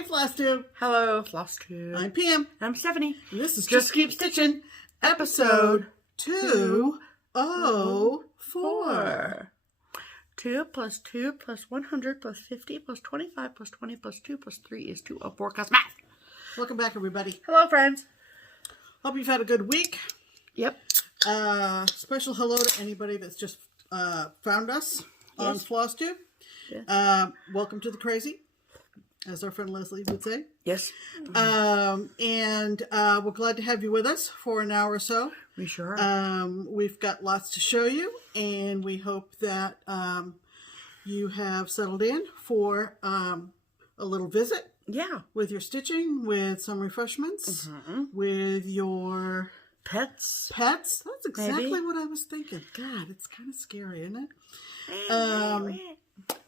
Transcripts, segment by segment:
Hi, FlossTube. Hello, FlossTube. I'm Pam. I'm Stephanie. And this is Just Keep Stitching, episode 204. 2 plus 2 plus 100 plus 50 plus 25 plus 20 plus 2 plus 3 is 204. Cause math. Welcome back, everybody. Hello, friends. Hope you've had a good week. Yep. Special hello to anybody that's just found us on FlossTube. Yes. Welcome to the crazy, as our friend Leslie would say. Yes. And we're glad to have you with us for an hour or so. We sure are. We've got lots to show you, and we hope that you have settled in for a little visit. Yeah. With your stitching, with some refreshments, with your pets. Pets? That's exactly what I was thinking. God, it's kind of scary, isn't it?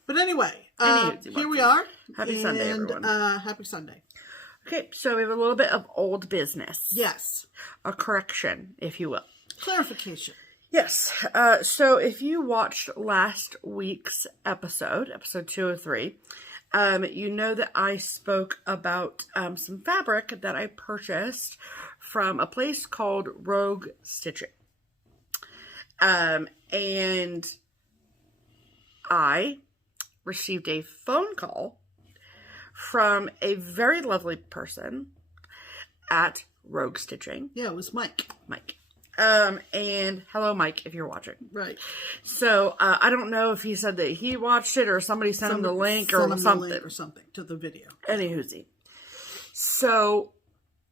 But anyway, here we are. Happy Sunday, everyone. Happy Sunday. Okay, so we have a little bit of old business. Yes. A correction, if you will. Clarification. Yes. So if you watched last week's episode 203, you know that I spoke about some fabric that I purchased from a place called Rogue Stitching. And I received a phone call from a very lovely person at Rogue Stitching. Yeah, it was Mike. And hello, Mike, if you're watching. Right. So, I don't know if he said that he watched it or somebody sent him the link or something. To the video. Anywhoosie. So,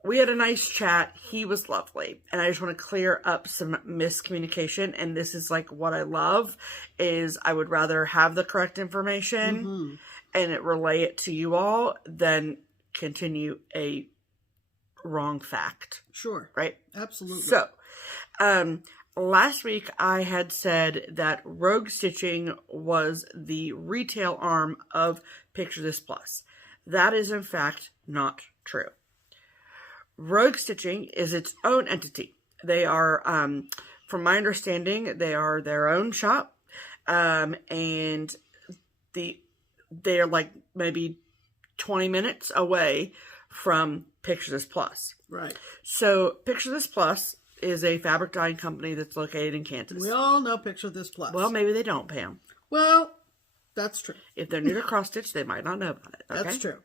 we had a nice chat. He was lovely. And I just want to clear up some miscommunication. And this is like what I love is I would rather have the correct information and it relay it to you all than continue a wrong fact. Sure. Right? Absolutely. So, last week I had said that Rogue Stitching was the retail arm of Picture This Plus. That is in fact not true. Rogue Stitching is its own entity. They are, from my understanding, they are their own shop, and they're like maybe 20 minutes away from Picture This Plus. Right. So Picture This Plus is a fabric dyeing company that's located in Kansas. We all know Picture This Plus. Well, maybe they don't, Pam. Well, that's true. If they're new to cross stitch, they might not know about it. Okay? That's true.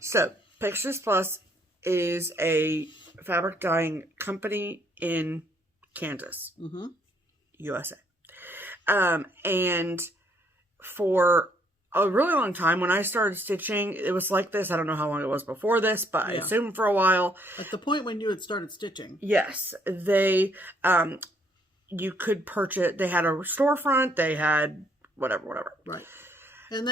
So Picture This Plus is a fabric dyeing company in Kansas, USA. And for a really long time, when I started stitching, it was like this. I don't know how long it was before this, but I assume for a while. At the point when you had started stitching. Yes. They, you could purchase, they had a storefront, they had whatever. Right. And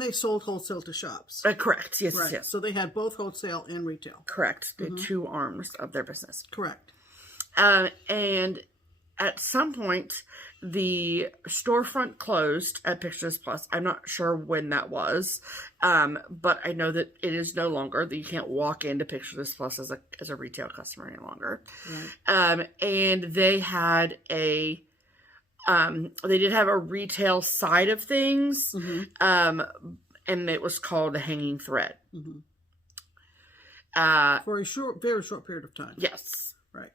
they sold wholesale to shops. Correct. Yes, right. yes. So they had both wholesale and retail. Correct. The two arms of their business. Correct. And at some point, the storefront closed at Picture This Plus. I'm not sure when that was, but I know that it is no longer, that you can't walk into Picture This Plus as a retail customer any longer. Right. And they had they did have a retail side of things, and it was called a hanging thread. For a very short period of time. Yes. Right.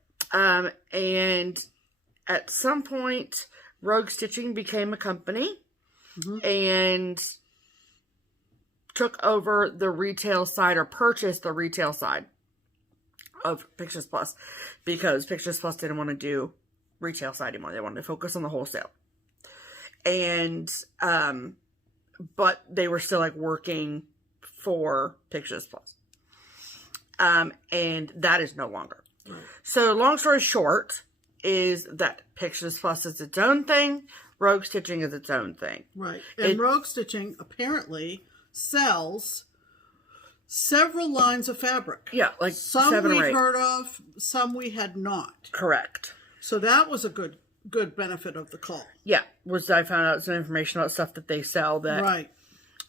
And at some point, Rogue Stitching became a company and took over the retail side, or purchased the retail side of Picture This Plus, because Picture This Plus didn't want to do retail side anymore. They wanted to focus on the wholesale. And, but they were still like working for Picture This Plus. And that is no longer. Right. So long story short is that Picture This Plus is its own thing. Rogue Stitching is its own thing. Right. And Rogue Stitching apparently sells several lines of fabric. Yeah, like some 7 or 8. Some we'd heard of, some we had not. Correct. So that was a good benefit of the call. Yeah, I found out some information about stuff that they sell that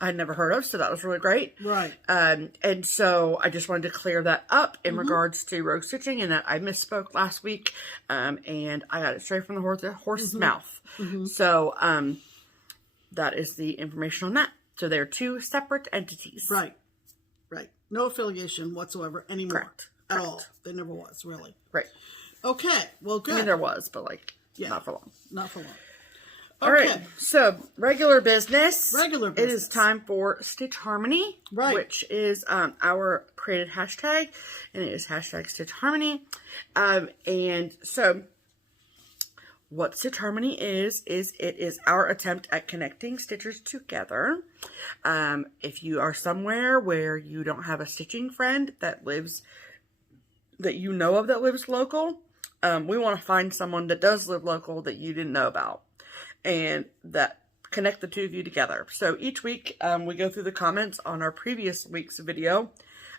I'd never heard of, so that was really great. Right. And so I just wanted to clear that up in regards to Rogue Stitching, and that I misspoke last week, and I got it straight from the horse's mouth. So that is the information on that. So they're two separate entities. Right. Right. No affiliation whatsoever anymore. Correct. At all. There never was, really. Right. Okay. Well, good. I mean, there was, but like, Yeah. not for long. Not for long. All right, so regular business. Regular business. It is time for Stitch Harmony, right? Which is our created hashtag, and it is hashtag Stitch Harmony. And so, what Stitch Harmony is it is our attempt at connecting stitchers together. If you are somewhere where you don't have a stitching friend that you know of that lives local, we want to find someone that does live local that you didn't know about. And that connect the two of you together. So each week we go through the comments on our previous week's video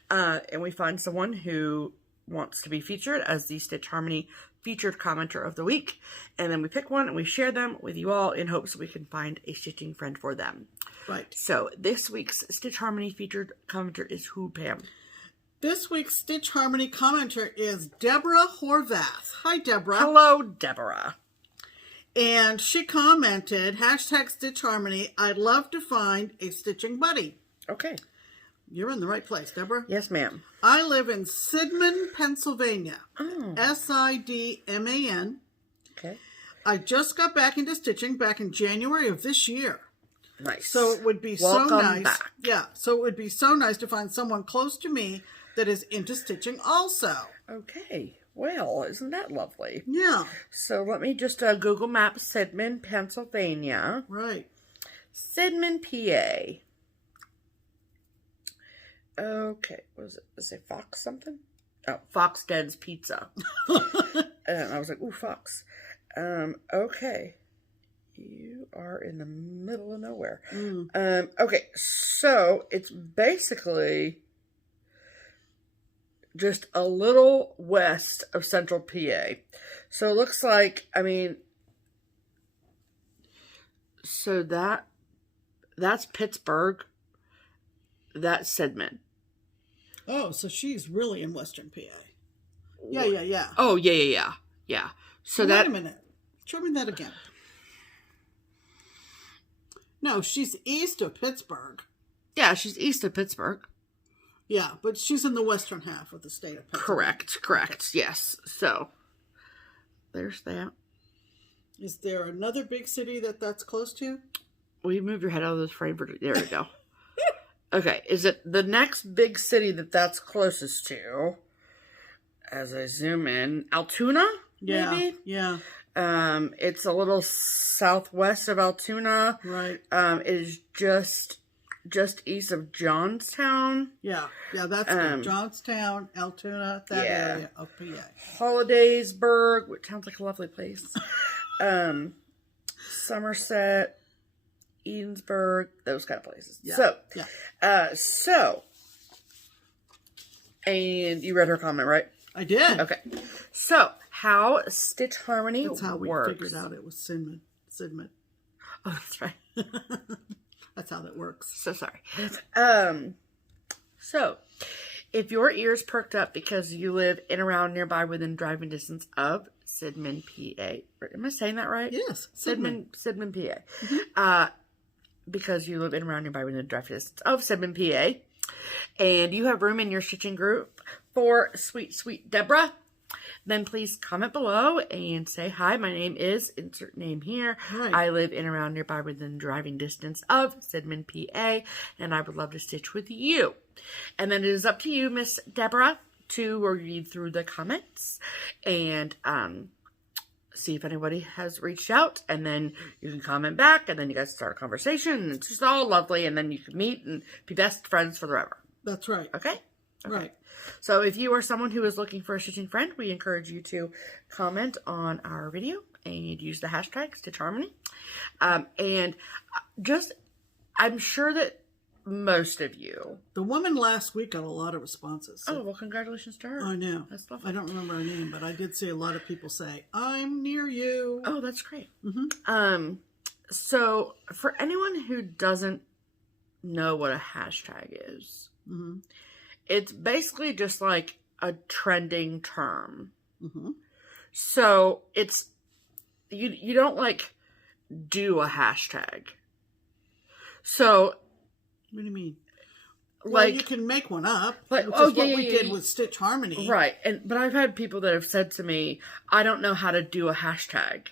and we find someone who wants to be featured as the Stitch Harmony featured commenter of the week. And then we pick one and we share them with you all in hopes we can find a stitching friend for them. Right. So this week's Stitch Harmony featured commenter is who, Pam? This week's Stitch Harmony commenter is Deborah Horvath. Hi, Deborah. Hello, Deborah. And she commented, hashtag Stitch Harmony, I'd love to find a stitching buddy. Okay. You're in the right place, Deborah. Yes, ma'am. I live in Sidman, Pennsylvania. Oh. Sidman. Okay. I just got back into stitching back in January of this year. Nice. So it would be Welcome so nice. Back. Yeah. So it would be so nice to find someone close to me that is into stitching also. Okay. Well, isn't that lovely? Yeah. So let me just Google Map Sidman, Pennsylvania. Right. Sidman, PA. Okay. What is it? Is it Fox something? Oh, Fox Den's Pizza. And I was like, ooh, Fox. Okay. You are in the middle of nowhere. Okay. So it's basically just a little west of central PA. So it looks like, I mean, so that's Pittsburgh. That's Sidman. Oh, so she's really in Western PA. Yeah. Oh, yeah. So Wait that... a minute. Show me that again. No, she's east of Pittsburgh. Yeah, she's east of Pittsburgh. Yeah, but she's in the western half of the state of Pennsylvania. Correct. Yes. So, there's that. Is there another big city that's close to? Will you move your head out of this frame? There we go. Okay, is it the next big city that's closest to, as I zoom in, Altoona? Maybe? Yeah. It's a little southwest of Altoona. Right. It is just east of Johnstown. Yeah, that's good. Johnstown, Altoona, that area of PA. Hollidaysburg, which sounds like a lovely place. Somerset, Edensburg, those kind of places. Yeah. So, and you read her comment, right? I did. Okay. So, how Stitch Harmony works. That's how we figured out it was Sidman. Oh, that's right. That's how that works. So sorry. So, if your ears perked up because you live in around nearby within driving distance of Sidman, PA. Am I saying that right? Yes. Sidman, PA. Because you live in around nearby within driving distance of Sidman, PA. And you have room in your stitching group for sweet Deborah, then please comment below and say, hi, my name is, insert name here. Right. I live in around nearby within driving distance of Sidman, PA, and I would love to stitch with you. And then it is up to you, Miss Deborah, to read through the comments and see if anybody has reached out, and then you can comment back, and then you guys start a conversation, and it's just all lovely, and then you can meet and be best friends forever. That's right. Okay? Right. So if you are someone who is looking for a stitching friend, we encourage you to comment on our video and use the hashtag Stitch Harmony. And just, I'm sure that most of you. The woman last week got a lot of responses. So. Oh, well, congratulations to her. I know. That's lovely. I don't remember her name, but I did see a lot of people say, I'm near you. Oh, that's great. Mm-hmm. So for anyone who doesn't know what a hashtag is, mm-hmm. It's basically just like a trending term. Mm-hmm. So it's, you don't like do a hashtag. So. What do you mean? Well, like you can make one up, like, which oh, is yeah, what we yeah, did yeah. with Stitch Harmony. Right. But I've had people that have said to me, I don't know how to do a hashtag.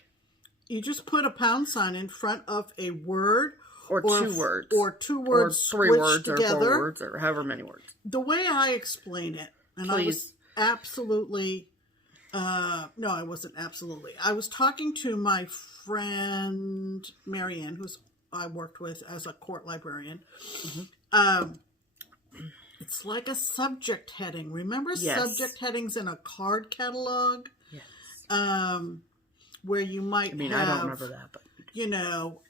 You just put a pound sign in front of a word. Or two words. Or two words or 3 words together. Or 4 words or however many words. The way I explain it, and I was absolutely, no, I wasn't absolutely. I was talking to my friend Marianne, who's I worked with as a court librarian. It's like a subject heading. Remember subject headings in a card catalog? Yes. Where you might have, I don't remember that, but you know,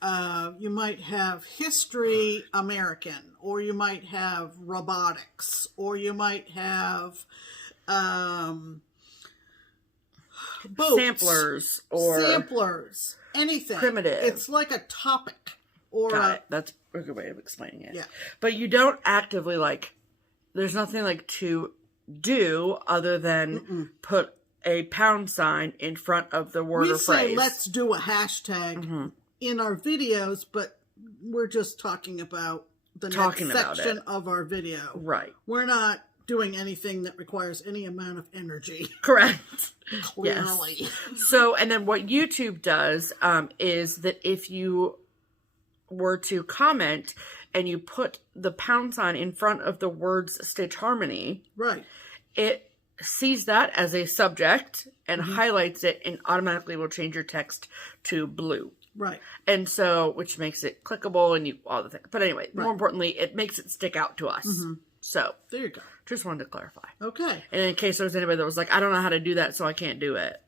you might have history American, or you might have robotics, or you might have boats, samplers, anything. Primitive. It's like a topic. Or that's a good way of explaining it. Yeah. But you don't actively there's nothing to do other than put a pound sign in front of the word or phrase. We say let's do a hashtag in our videos, but we're just talking about the next section of our video. Right. We're not doing anything that requires any amount of energy. Correct. Clearly. Yes. So, and then what YouTube does is that if you were to comment and you put the pound sign in front of the words Stitch Harmony, right, it sees that as a subject and highlights it and automatically will change your text to blue. Right. And so, which makes it clickable and all the things. But anyway, more importantly, it makes it stick out to us. So, there you go. Just wanted to clarify. Okay. And in case there was anybody that was like, I don't know how to do that, so I can't do it.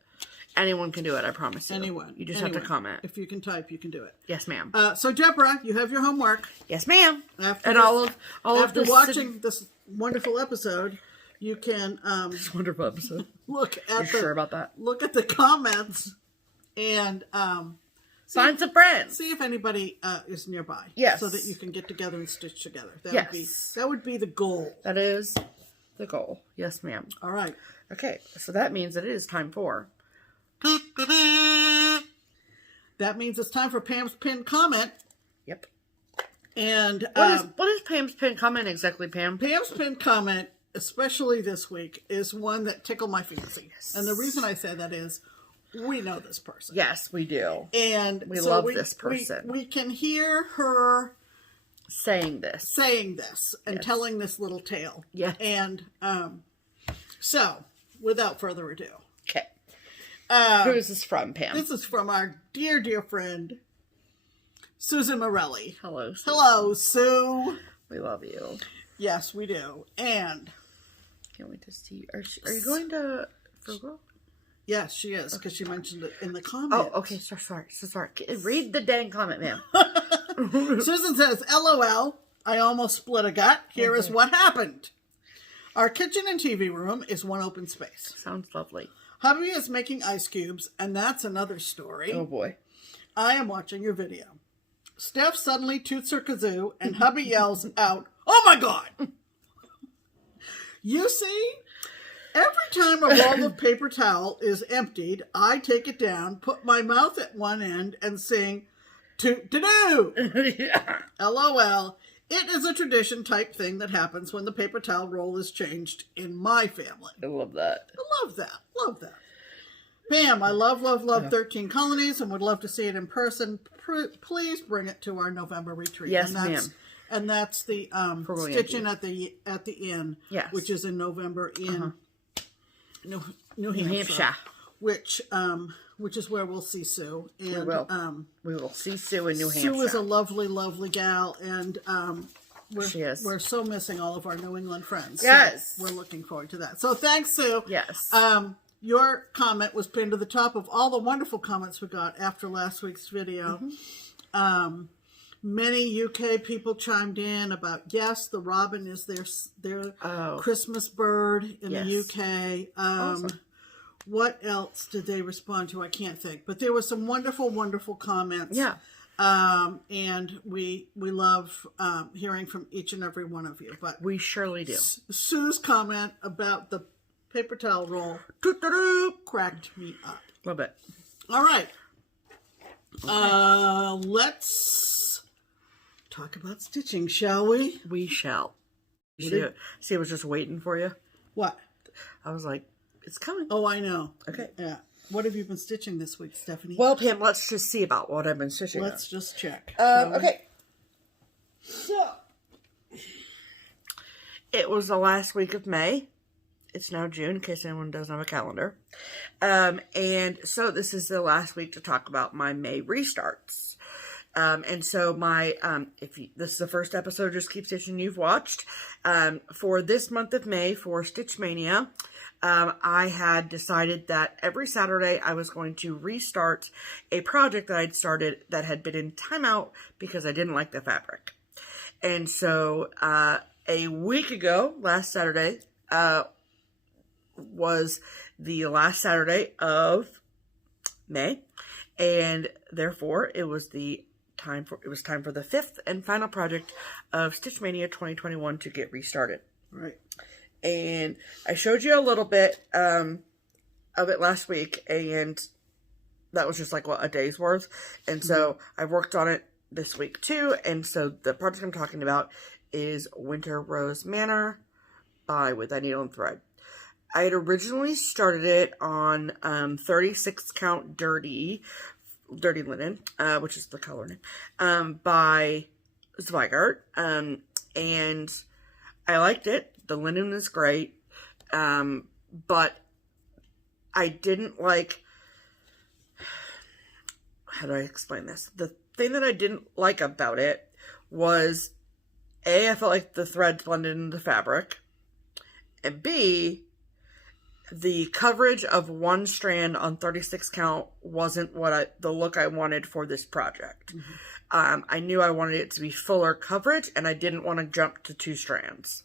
Anyone can do it, I promise you. Anyone. You just have to comment. If you can type, you can do it. Yes, ma'am. So, Deborah, you have your homework. Yes, ma'am. After watching this wonderful episode, you can this wonderful episode. Look at sure about that? Look at the comments and find some friends. See if anybody is nearby. Yes. So that you can get together and stitch together. That would be the goal. That is the goal. Yes, ma'am. All right. Okay. So that means that it is time for. That means it's time for Pam's Pin Comment. Yep. And what is Pam's Pin Comment exactly, Pam? Pam's Pin Comment, especially this week, is one that tickled my fancy. Yes. And the reason I say that is we know this person. Yes, we do. And we love this person. We can hear her saying this and telling this little tale. Yeah. And so, without further ado. Okay. Who is this from, Pam? This is from our dear, dear friend, Susan Morelli. Hello, Sue. Hello, Sue. We love you. Yes, we do. And can't wait to see. Are you going to Frugal? Yes, she is, because she mentioned it in the comment. Oh, okay. So sorry. Read the dang comment, ma'am. Susan says, LOL, I almost split a gut. Here is what happened. Our kitchen and TV room is one open space. Sounds lovely. Hubby is making ice cubes, and that's another story. Oh, boy. I am watching your video. Steph suddenly toots her kazoo, and hubby yells out, "Oh my God!" You see, every time a roll of paper towel is emptied, I take it down, put my mouth at one end, and sing, "Toot-to-doo!" Yeah. LOL. It is a tradition type thing that happens when the paper towel roll is changed in my family. I love that. I love that. Love that. Pam, I love 13 Colonies and would love to see it in person. Please bring it to our November retreat. Yes, ma'am. And that's the Stitchin' at the Inn, yes, which is in November in New Hampshire. Which is where we'll see Sue. And, we will see Sue in New Hampshire. Sue is a lovely, lovely gal, and she is. We're so missing all of our New England friends. Yes. So we're looking forward to that. So thanks, Sue. Yes. Your comment was pinned to the top of all the wonderful comments we got after last week's video. Many UK people chimed in about, yes, the robin is their Christmas bird in the UK. Awesome. What else did they respond to? I can't think. But there were some wonderful, wonderful comments. Yeah. And we love hearing from each and every one of you. But we surely do. Sue's comment about the paper towel roll cracked me up. A little bit. All right. Okay. Let's talk about stitching, shall we? We shall. See, I was just waiting for you. What? I was like, it's coming. Oh, I know. Okay. Yeah. What have you been stitching this week, Stephanie? Well, Pam, let's just see about what I've been stitching. Let's just check. Okay. So, it was the last week of May. It's now June, in case anyone doesn't have a calendar. And so this is the last week to talk about my May restarts. And so my, this is the first episode of Just Keep Stitching you've watched, for this month of May for Stitch Mania, I had decided that every Saturday I was going to restart a project that I'd started that had been in timeout because I didn't like the fabric. And so, a week ago, last Saturday, was the last Saturday of May, and therefore it was time for the fifth and final project of Stitch Mania 2021 to get restarted. Right. And I showed you a little bit of it last week, and that was just like a day's worth. And so I worked on it this week too. And so the project I'm talking about is Winter Rose Manor by With That Needle and Thread. I had originally started it on 36 count dirty linen, which is the color name, by Zweigart, and I liked it. The linen is great, but I didn't like, how do I explain this? The thing that I didn't like about it was, A, I felt like the threads blended into the fabric, and B, the coverage of one strand on 36 count wasn't the look I wanted for this project. Mm-hmm. I knew I wanted it to be fuller coverage, and I didn't want to jump to 2 strands.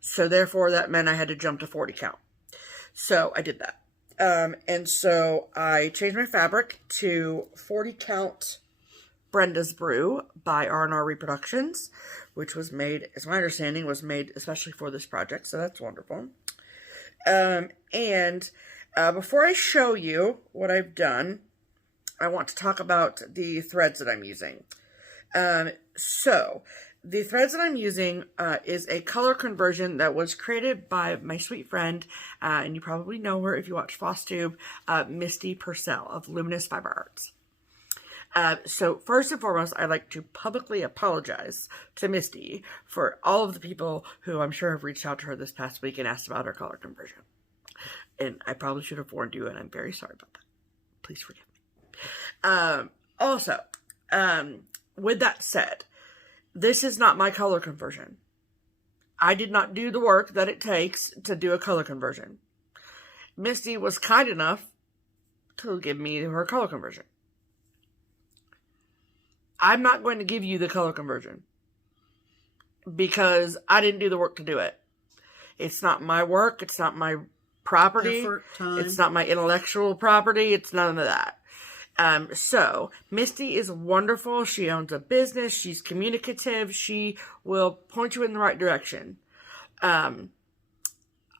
So therefore, that meant I had to jump to 40 count. So I did that. And so I changed my fabric to 40 count Brenda's Brew by R&R Reproductions, which was made, as my understanding, was made especially for this project. So that's wonderful. And before I show you what I've done, I want to talk about the threads that I'm using. So the threads that I'm using is a color conversion that was created by my sweet friend, and you probably know her if you watch FlossTube, Misty Purcell of Luminous Fiber Arts. So first and foremost, I'd like to publicly apologize to Misty for all of the people who I'm sure have reached out to her this past week and asked about her color conversion. And I probably should have warned you, and I'm very sorry about that. Please forgive me. Also, with that said, this is not my color conversion. I did not do the work that it takes to do a color conversion. Misty was kind enough to give me her color conversion. I'm not going to give you the color conversion because I didn't do the work to do it. It's not my work. It's not my property. Effort, time. It's not my intellectual property. It's none of that. So Misty is wonderful. She owns a business. She's communicative. She will point you in the right direction.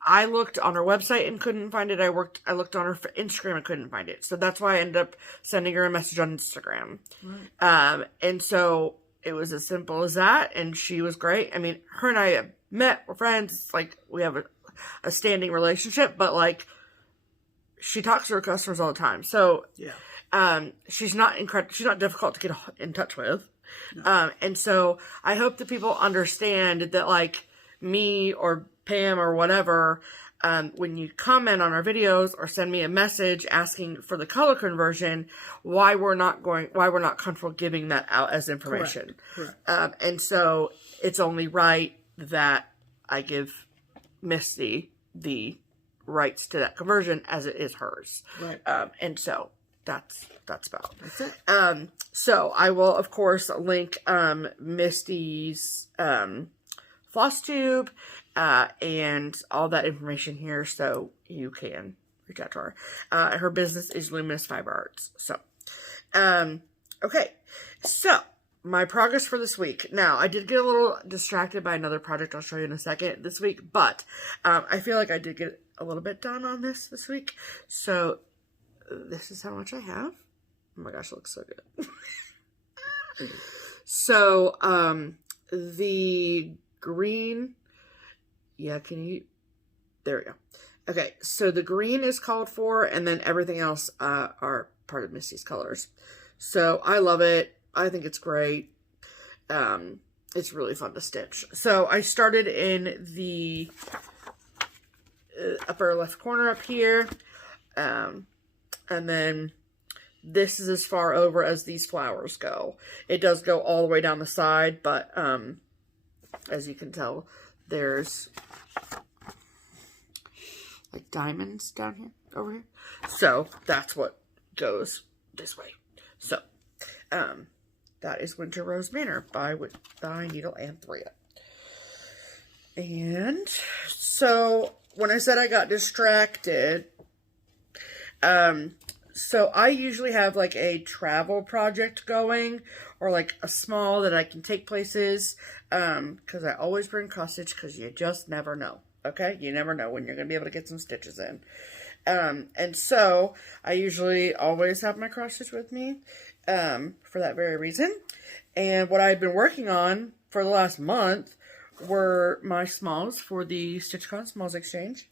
I looked on her website and couldn't find it. I looked on her Instagram and couldn't find it. So that's why I ended up sending her a message on Instagram. Right. And so it was as simple as that. And she was great. I mean, her and I have met. We're friends. It's like we have a standing relationship, but like she talks to her customers all the time. So yeah, she's not difficult to get in touch with. No. And so I hope that people understand that like me or Pam or whatever, when you comment on our videos or send me a message asking for the color conversion, why we're not comfortable giving that out as information. Correct. And so it's only right that I give Misty the rights to that conversion as it is hers. Right. And so that's about it. So I will of course link Misty's FlossTube and all that information here so you can reach out to her. Her business is Luminous Fiber Arts. So, okay. So, my progress for this week. Now, I did get a little distracted by another project I'll show you in a second this week, but I feel like I did get a little bit done on this week. So, this is how much I have. Oh my gosh, it looks so good. So, the green Yeah, there we go. Okay, so the green is called for, and then everything else are part of Misty's colors. So I love it. I think it's great. It's really fun to stitch. So I started in the upper left corner up here. And then this is as far over as these flowers go. It does go all the way down the side, but as you can tell, there's like diamonds down here, over here. So that's what goes this way. So that is Winter Rose Manor by Needle and Thread. And so when I said I got distracted, so I usually have like a travel project going, or like a small that I can take places, because I always bring cross stitch, because you just never know. Okay, you never know when you're gonna be able to get some stitches in. And so I usually always have my cross stitch with me, for that very reason. And what I've been working on for the last month were my smalls for the StitchCon Smalls Exchange.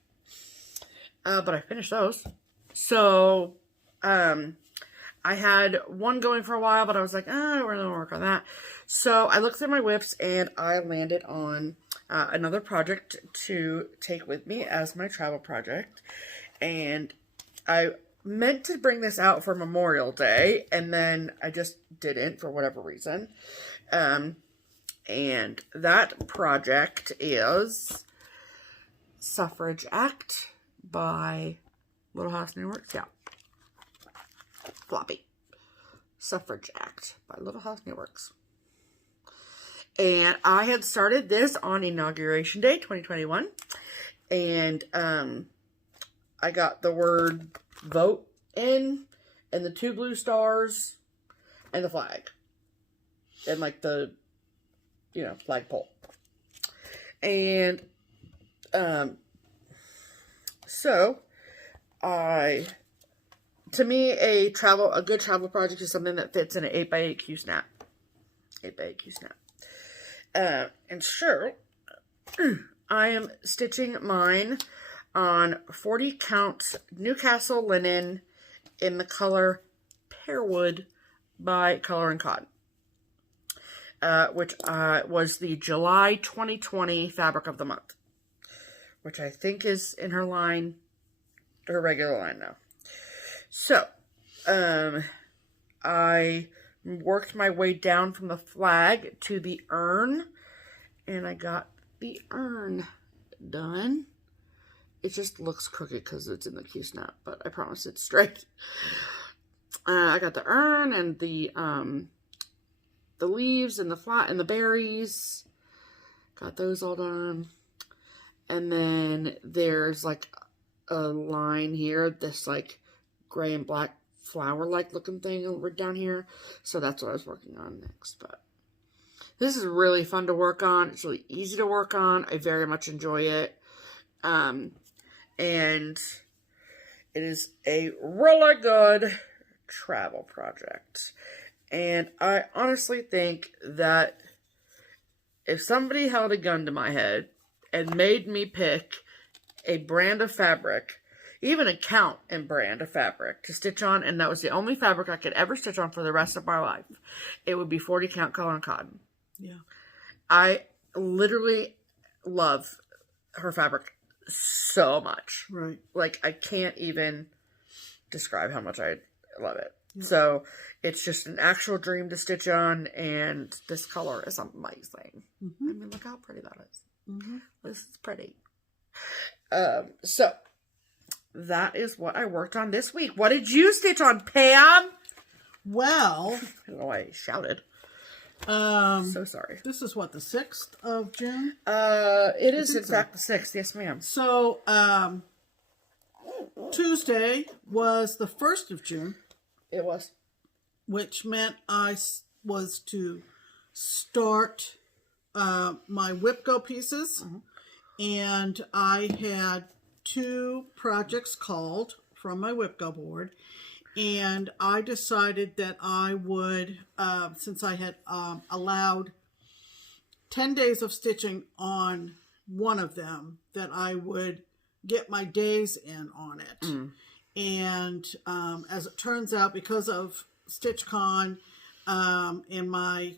But I finished those. So, I had one going for a while, but I was like, I don't really want to work on that. So I looked through my WIPs and I landed on another project to take with me as my travel project. And I meant to bring this out for Memorial Day, and then I just didn't for whatever reason. And that project is Suffrage Act by Little House New Works. Yeah. Floppy. Suffrage Act by Little House New Works. And I had started this on Inauguration Day, 2021. And I got the word vote in, and the 2 blue stars, and the flag. And like the, flagpole. And so to me, a good travel project is something that fits in an 8x8 Q snap. 8x8 Q snap. And sure, I am stitching mine on 40 count Newcastle linen in the color Pearwood by Color and Cotton, which was the July 2020 fabric of the month, which I think is in her line, her regular line now. So, I worked my way down from the flag to the urn, and I got the urn done. It just looks crooked because it's in the Q-snap, but I promise it's straight. I got the urn and the leaves and the berries. Got those all done. And then there's like a line here, this like gray and black flower-like looking thing over down here. So that's what I was working on next. But this is really fun to work on. It's really easy to work on. I very much enjoy it. And it is a really good travel project. And I honestly think that if somebody held a gun to my head and made me pick a brand of fabric, even a count and brand of fabric to stitch on, and that was the only fabric I could ever stitch on for the rest of my life, it would be 40 count Color and Cotton. Yeah. I literally love her fabric so much. Right. Like, I can't even describe how much I love it. Yeah. So, it's just an actual dream to stitch on, and this color is amazing. I mean, look how pretty that is. This is pretty. So, that is what I worked on this week. What did you stitch on, Pam? Well, I don't know why I shouted. So sorry. This is what, the 6th of June? It is in fact the 6th. Yes, ma'am. So, Tuesday was the 1st of June. It was. Which meant I was to start my WIPGO pieces. And I had 2 projects called from my WIPGO board. And I decided that I would, since I had allowed 10 days of stitching on one of them that I would get my days in on it. And as it turns out, because of StitchCon and my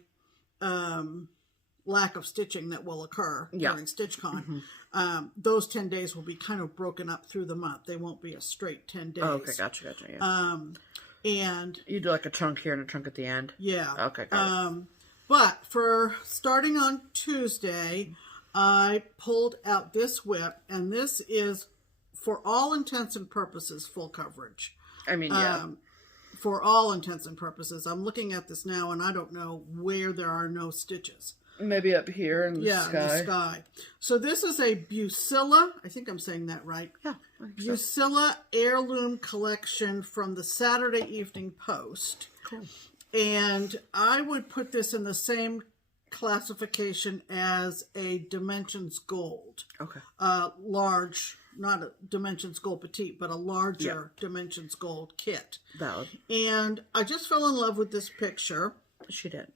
lack of stitching that will occur during StitchCon, those 10 days will be kind of broken up through the month. They won't be a straight 10 days. Oh, okay, gotcha, yeah. And you do like a chunk here and a chunk at the end? Yeah. Okay, got it. But for starting on Tuesday, I pulled out this WIP, and this is, for all intents and purposes, full coverage. I mean, yeah. For all intents and purposes. I'm looking at this now, and I don't know where there are no stitches. Maybe up here in the sky. Yeah, in the sky. So this is a Busilla, I think I'm saying that right. Yeah. Busilla Heirloom Collection from the Saturday Evening Post. Cool. And I would put this in the same classification as a Dimensions Gold. Okay. Large, not a Dimensions Gold Petite, but a larger Dimensions Gold kit. Valid. And I just fell in love with this picture. She did.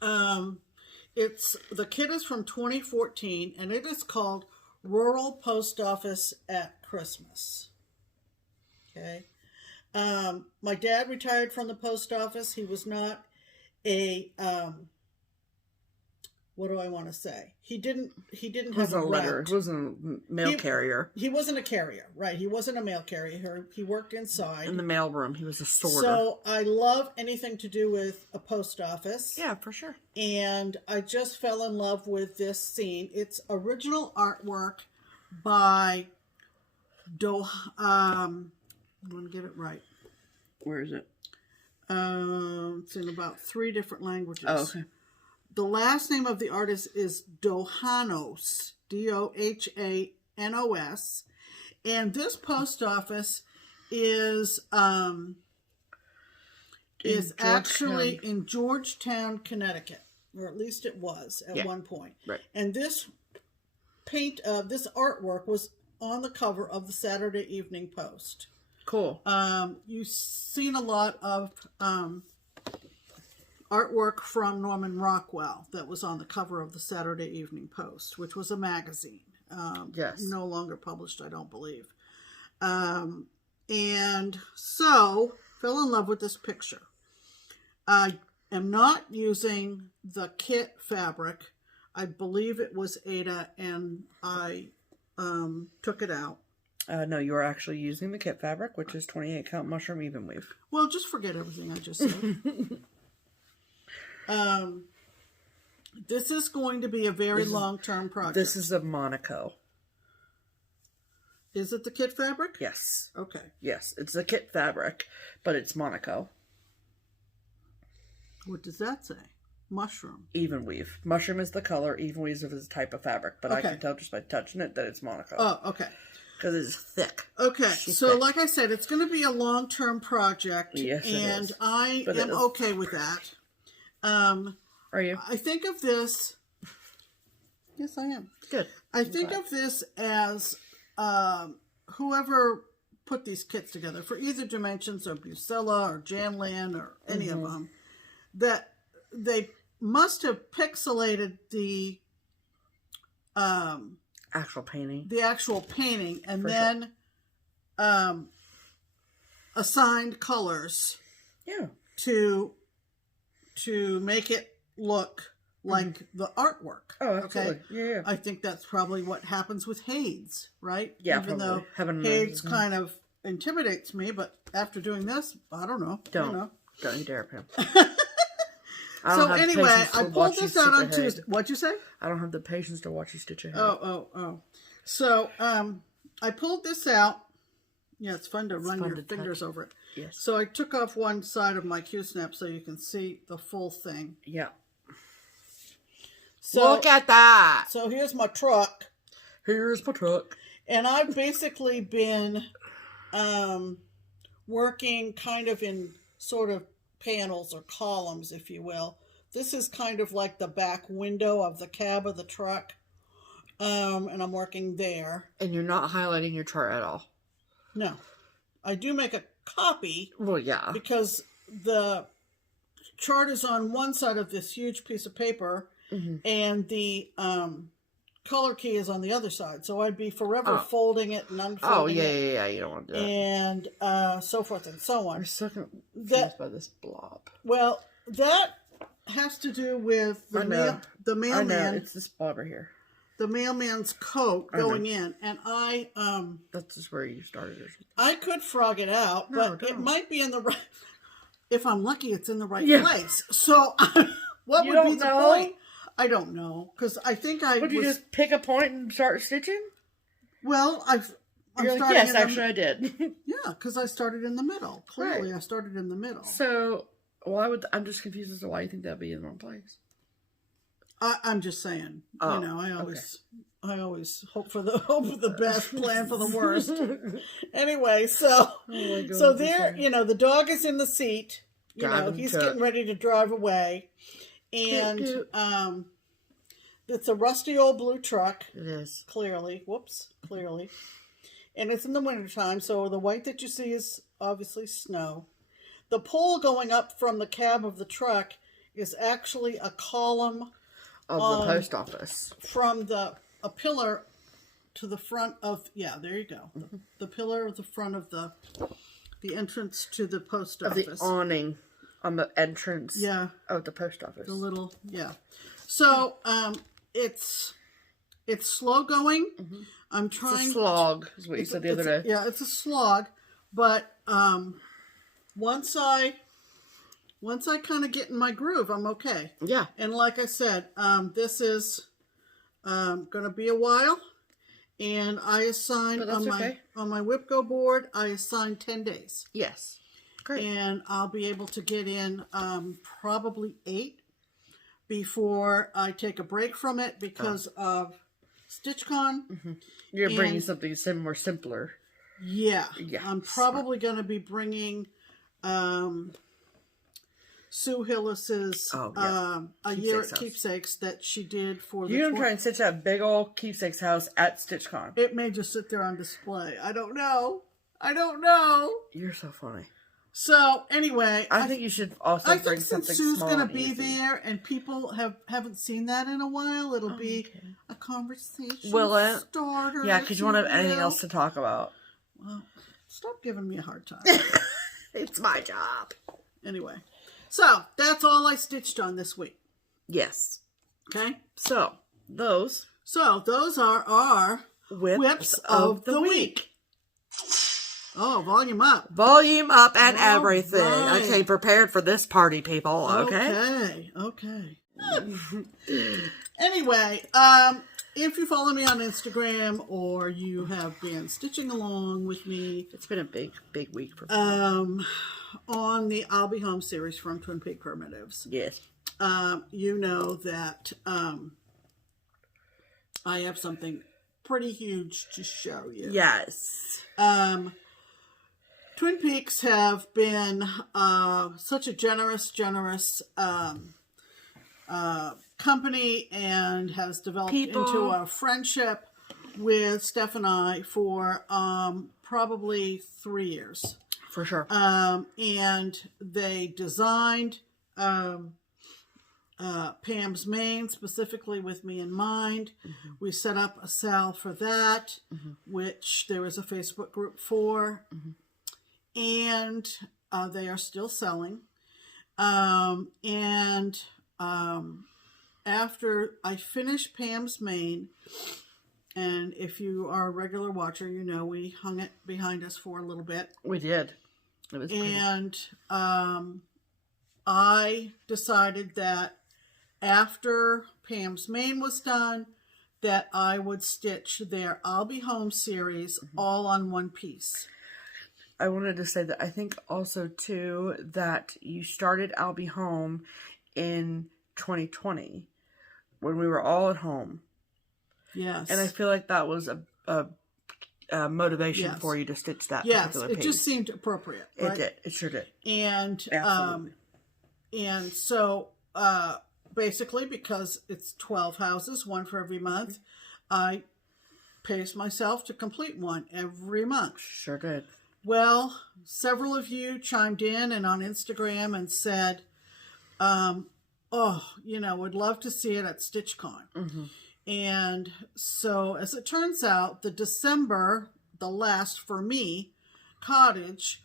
The kit is from 2014, and it is called Rural Post Office at Christmas. Okay. My dad retired from the post office. He was not a, what do I want to say? He didn't have a letter. route. It wasn't a mail carrier. He wasn't a carrier, right? He wasn't a mail carrier. He worked inside. In the mail room. He was a sorter. So I love anything to do with a post office. Yeah, for sure. And I just fell in love with this scene. It's original artwork by I'm going to get it right. Where is it? It's in about 3 different languages. Oh, okay. The last name of the artist is Dohanos, Dohanos, and this post office is actually in Georgetown, Connecticut, or at least it was at one point. Right. And this this artwork was on the cover of the Saturday Evening Post. Cool. You've seen a lot of artwork from Norman Rockwell that was on the cover of the Saturday Evening Post, which was a magazine. Yes. No longer published, I don't believe. And so, fell in love with this picture. I am not using the kit fabric. I believe it was Ada, and I took it out. No, you are actually using the kit fabric, which is 28 count mushroom even weave. Well, just forget everything I just said. This is going to be a very long-term project. This is a Monaco. Is it the kit fabric? Yes. Okay. Yes, it's a kit fabric, but it's Monaco. What does that say? Mushroom. Even weave. Mushroom is the color, even weave is the type of fabric, but I can tell just by touching it that it's Monaco. Oh, okay. Because it's thick. Okay, so thick. Like I said, it's going to be a long-term project. Yes, it and is. I am okay with that. Are you? I think of this... Yes, I am. Good. I think of this as whoever put these kits together, for either Dimensions or Busilla or Janland or any of them, that they must have pixelated the... actual painting. The actual painting, and then assigned colors. Yeah. To make it look like the artwork. Oh, absolutely. Okay? Yeah. I think that's probably what happens with Hades, right? Yeah, Even probably. though Hades kind of intimidates me, but after doing this, I don't know. Don't you dare, Pam. So anyway, I pulled this out on Tuesday. What'd you say? I don't have the patience to watch you stitch ahead. Oh. So, I pulled this out. Yeah, it's fun to run your fingers over it. Yes. So I took off one side of my Q-snap so you can see the full thing. Yeah. So, look at that. So here's my truck. Here's my truck. And I've basically been working kind of in sort of panels or columns, if you will. This is kind of like the back window of the cab of the truck. And I'm working there. And you're not highlighting your chart at all. No. I do make a copy. Well, yeah. Because the chart is on one side of this huge piece of paper. And the color key is on the other side. So I'd be forever folding it and unfolding it. Yeah. You don't want to do that. And so forth and so on. I'm so confused by this blob. Well, that has to do with the mailman. I know, it's this blob right here. The mailman's coat going in. And that's just where you started or something. I could frog it out, but it might be in the right... If I'm lucky, it's in the right place. So what would be the point? I don't know, because I think I would you just pick a point and start stitching? Well, I'm You're starting. Yes, actually, I did. Yeah, because I started in the middle. Clearly, I started in the middle. So, I'm just confused as to why you think that'd be in the wrong place. I'm just saying. You know, I always hope for the best, plan for the worst. Anyway, so there, you know, the dog is in the seat. You know, he's getting ready to drive away. And it's a rusty old blue truck. It is. Clearly. Whoops. Clearly. And it's in the wintertime, so the white that you see is obviously snow. The pole going up from the cab of the truck is actually a column of the post office. From a pillar to the front of, there you go. The pillar of the front of the entrance to the post office. Of the awning. On the entrance of the post office. The little, So, it's slow going. I'm trying... It's a slog, is what you said the other day. Yeah, it's a slog. But once I kind of get in my groove, I'm okay. Yeah. And like I said, this is going to be a while. And I assign on my WIPGO board, I assign 10 days. Yes. Great. And I'll be able to get in probably 8 before I take a break from it because of StitchCon. You're bringing something more simpler. Yeah. I'm probably going to be bringing Sue Hillis's a year at Keepsakes that she did for the... You're going to try and stitch that big old Keepsakes house at StitchCon. It may just sit there on display. I don't know. You're so funny. So anyway, I think you should also bring something Sue's small. Sue's going to be there, and people haven't seen that in a while. It'll be a conversation starter. Yeah, because you won't have anything else to talk about. Well, stop giving me a hard time. It's my job. Anyway, so that's all I stitched on this week. Yes. Okay. So those are our whips of the week. Oh, volume up. Volume up and everything. Right. Okay, prepared for this party, people. Okay. Anyway, if you follow me on Instagram or you have been stitching along with me. It's been a big week for me. On the I'll Be Home series from Twin Peak Primitives. Yes. You know that I have something pretty huge to show you. Yes. Twin Peaks have been such a generous company and has developed into a friendship with Steph and I for probably 3 years. For sure. And they designed Pam's Main specifically with me in mind. We set up a SAL for that, which there is a Facebook group for. And they are still selling. After I finished Pam's Main, and if you are a regular watcher, you know we hung it behind us for a little bit. We did. It was pretty. And I decided that after Pam's Main was done, that I would stitch their I'll Be Home series all on one piece. I wanted to say that I think also, too, that you started I'll Be Home in 2020 when we were all at home. Yes. And I feel like that was a motivation for you to stitch that particular piece. It just seemed appropriate. Right? It did. It sure did. And so basically, because it's 12 houses, one for every month, I paced myself to complete one every month. Sure did. Well, several of you chimed in and on Instagram and said, would love to see it at StitchCon. And so, as it turns out, the December, the last for me, cottage,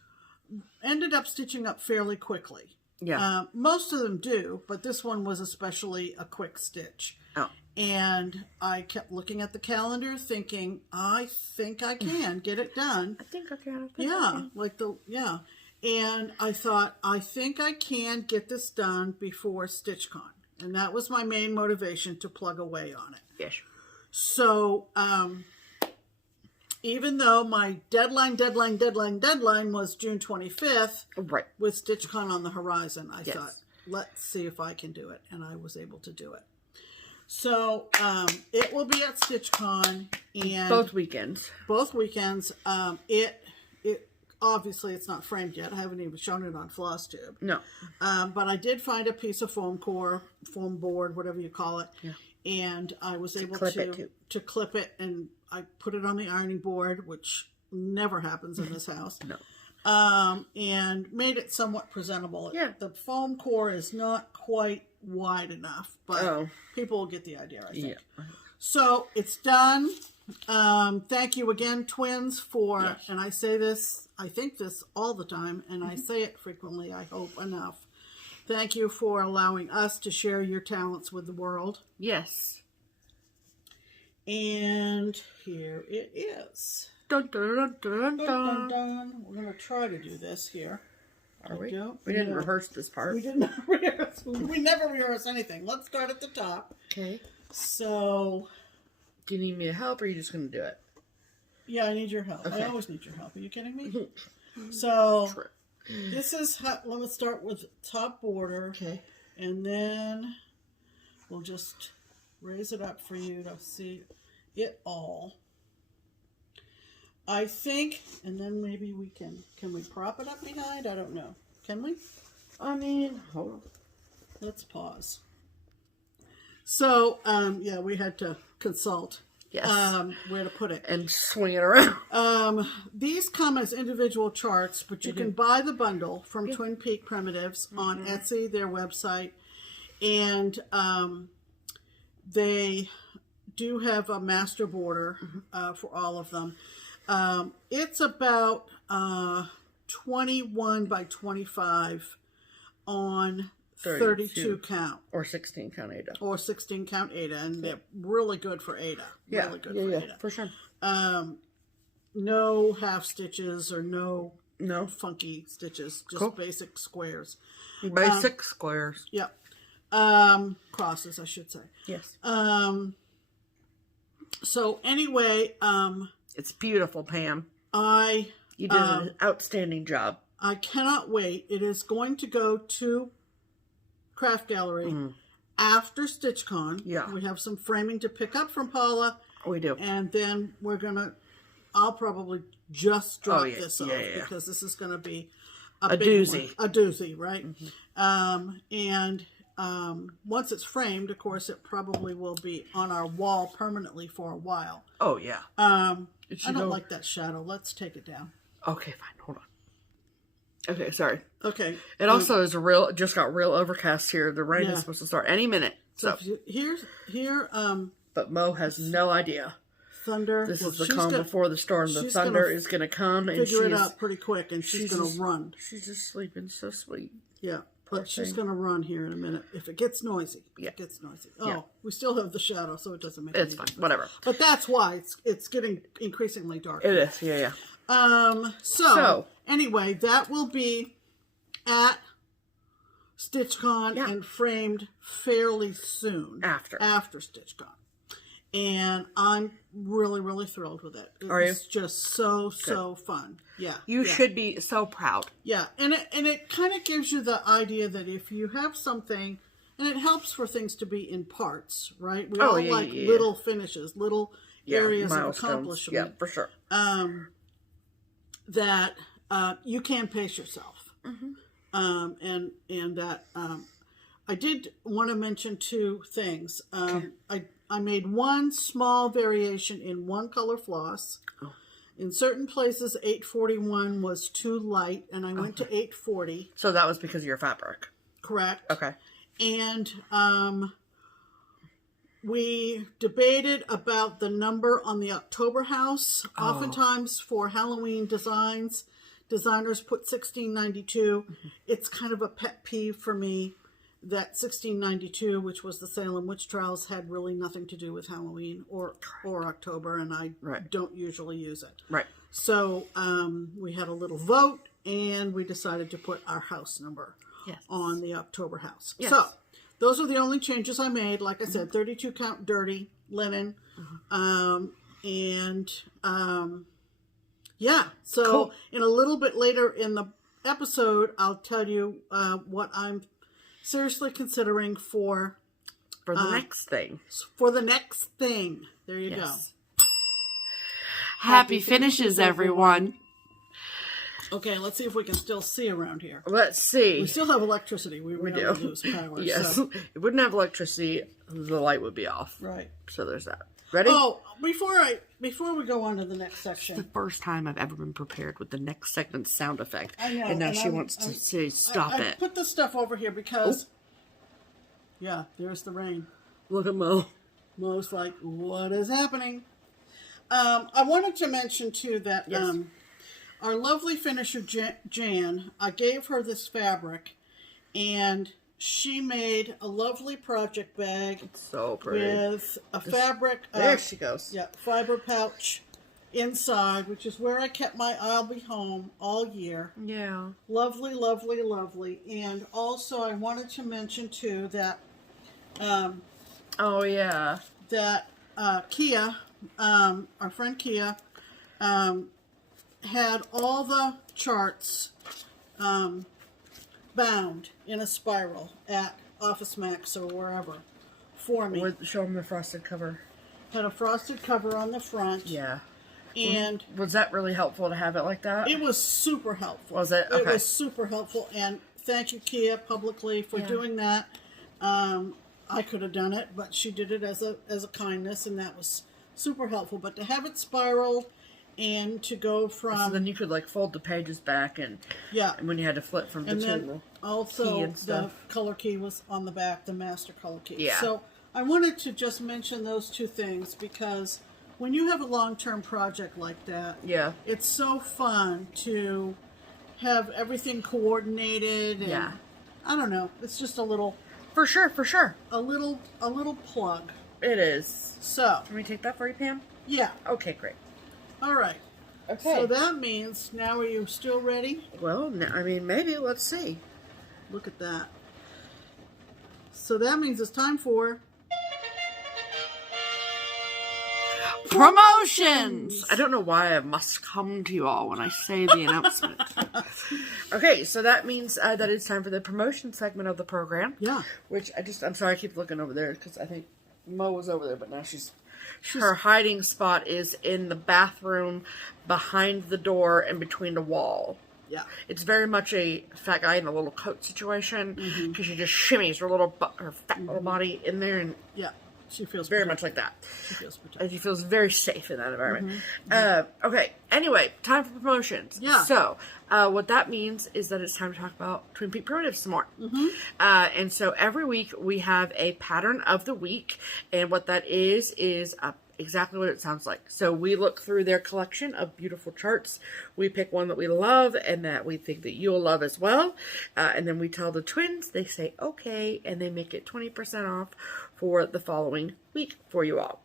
ended up stitching up fairly quickly. Yeah. Most of them do, but this one was especially a quick stitch. Oh. And I kept looking at the calendar thinking, I think I can get it done. I think I can. And I thought, I think I can get this done before StitchCon. And that was my main motivation to plug away on it. Yes. So, even though my deadline was June 25th, right, with StitchCon on the horizon, I thought, let's see if I can do it. And I was able to do it. So, it will be at StitchCon. And both weekends. Obviously, it's not framed yet. I haven't even shown it on FlossTube. No. But I did find a piece of foam board, whatever you call it. Yeah. And I was able to clip it, and I put it on the ironing board, which never happens in this house. No. And made it somewhat presentable. Yeah. The foam core is not quite wide enough, but people will get the idea, I think. Yeah. So it's done. Thank you again, twins, for, and I say this, I think this all the time, and I say it frequently, I hope, enough. Thank you for allowing us to share your talents with the world. Yes. And here it is. Dun, dun, dun, dun, dun. Dun, dun, dun. We're going to try to do this here. Are we? We didn't rehearse this part. We didn't rehearse. We never rehearse anything. Let's start at the top. Okay. So, do you need me to help, or are you just going to do it? Yeah, I need your help. Okay. I always need your help. Are you kidding me? So, this is how, let's start with top border. Okay. And then we'll just raise it up for you to see it all. I think, and then maybe we can we prop it up behind? I don't know. Can we? I mean, hold on. Let's pause. So, yeah, we had to consult. Yes. Where to put it. And swing it around. These come as individual charts, but you can buy the bundle from Twin Peak Primitives on Etsy, their website. And they do have a master border for all of them. It's about 21 by 25 on 32 count. Or 16 count Ada. Or 16 count Ada, and they're really good for Ada. Really good for Ada. For sure. No half stitches or no funky stitches, just basic squares. Basic squares. Yep. Crosses, I should say. Yes. So anyway, it's beautiful, Pam. You did an outstanding job. I cannot wait. It is going to go to Craft Gallery after StitchCon. Yeah. We have some framing to pick up from Paula. We do. And then I'll probably just drop this off because this is going to be a big doozy. One. A doozy, right? And once it's framed, of course, it probably will be on our wall permanently for a while. Oh, yeah. I don't like that shadow. Let's take it down. Okay, fine. Hold on. Okay, sorry. Okay. It also is just got real overcast here. The rain is supposed to start any minute. So but Mo has no idea. Thunder. This is the calm before the storm. The thunder is going to come, and figure it out pretty quick, and she's going to run. She's just sleeping so sweet. Yeah, but she's going to run here in a minute if it gets noisy. It gets noisy. Oh, we still have the shadow, so it doesn't make any difference. It's fine. Whatever. But that's why it's getting increasingly dark. It is. Yeah. So anyway, that will be at StitchCon and framed fairly soon after StitchCon. And I'm really, really thrilled with it. It's just so fun. Yeah. You should be so proud. Yeah. And it kind of gives you the idea that if you have something, and it helps for things to be in parts, right? We all like little finishes, little areas of accomplishment. Yeah, for sure. That you can pace yourself. And that I did want to mention two things. I made one small variation in one color floss. In certain places, 841 was too light, and I went to 840. So that was because of your fabric. Correct. Okay. And We debated about the number on the October house. Oftentimes for Halloween designs, designers put 1692. It's kind of a pet peeve for me that 1692, which was the Salem witch trials, had really nothing to do with Halloween or October, and I don't usually use it. Right. So we had a little vote, and we decided to put our house number on the October house. Yes. So those are the only changes I made. Like I said, 32 count dirty linen. Yeah. So in a little bit later in the episode, I'll tell you what I'm seriously considering for the next thing. For the next thing. There you go. Happy finishes, everyone. Okay, let's see if we can still see around here. Let's see. We still have electricity. We do. Lose power. Yes. So. If we wouldn't have electricity, the light would be off. Right. So there's that. Ready? Oh, before we go on to the next section. It's the first time I've ever been prepared with the next segment's sound effect. I know. And now she wants to say, stop it. I put this stuff over here because, yeah, there's the rain. Look at Mo. Mo's like, what is happening? I wanted to mention, too, that our lovely finisher, Jan, I gave her this fabric, and she made a lovely project bag. It's so pretty. With a fabric. There she goes. Yeah, fiber pouch inside, which is where I kept my I'll Be Home all year. Yeah. Lovely, lovely, lovely. And also I wanted to mention, too, that... that Kea, our friend Kea, had all the charts bound in a spiral at Office Max or wherever for me. Show them the frosted cover. Had a frosted cover on the front. Yeah. And was that really helpful to have it like that? It was super helpful. Was it? Okay. It was super helpful, and thank you, Kea, publicly for doing that. I could have done it, but she did it as a kindness, and that was super helpful. But to have it spiraled and to go from... So then you could, like, fold the pages back and... Yeah. And when you had to flip from the then also key and stuff. The color key was on the back, the master color key. Yeah. So I wanted to just mention those two things because when you have a long-term project like that, it's so fun to have everything coordinated. And, I don't know. It's just a little... For sure, for sure. A little plug. It is. So. Can we take that for you, Pam? Yeah. Okay, great. All right. Okay. So that means, now are you still ready? Well, I mean, maybe. Let's see. Look at that. So that means it's time for... Promotions! I don't know why I must come to you all when I say the announcement. Okay, so that means that it's time for the promotion segment of the program. Yeah. Which I'm sorry, I keep looking over there because I think Mo was over there, but now her hiding spot is in the bathroom behind the door and between the wall. Yeah. It's very much a fat guy in a little coat situation because she just shimmies her fat little body in there and she feels very much like that. She feels protected. She feels very safe in that environment. Okay. Anyway, time for promotions. Yeah. So, what that means is that it's time to talk about Twin Peak Primitives some more. And so every week we have a pattern of the week, and what that is exactly what it sounds like. So we look through their collection of beautiful charts. We pick one that we love and that we think that you'll love as well. And then we tell the twins, they say okay, and they make it 20% off for the following week for you all.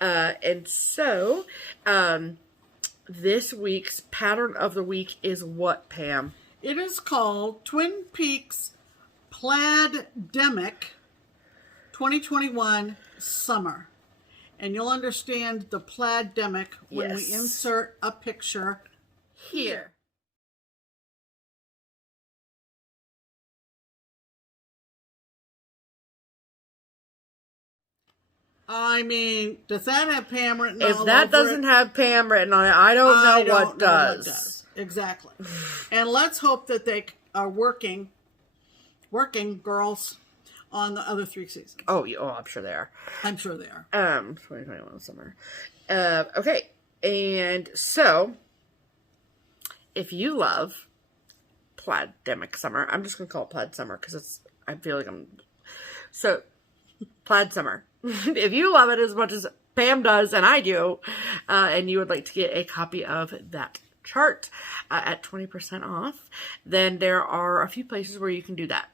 And so this week's pattern of the week is what, Pam? It is called Twin Peaks Plaid-Demic 2021 Summer. And you'll understand the Plaid-Demic when we insert a picture here. I mean, does that have Pam written all over it? If that doesn't have Pam written on it, I don't know what does. Exactly. And let's hope that they are working girls on the other 3 seasons. Oh, I'm sure they are. I'm sure they are. 2021 summer. Okay. And so, if you love Plaid-Demic summer, I'm just going to call it Plaid summer because I feel like so, Plaid summer. if you love it as much as Pam does and I do, and you would like to get a copy of that chart at 20% off, then there are a few places where you can do that.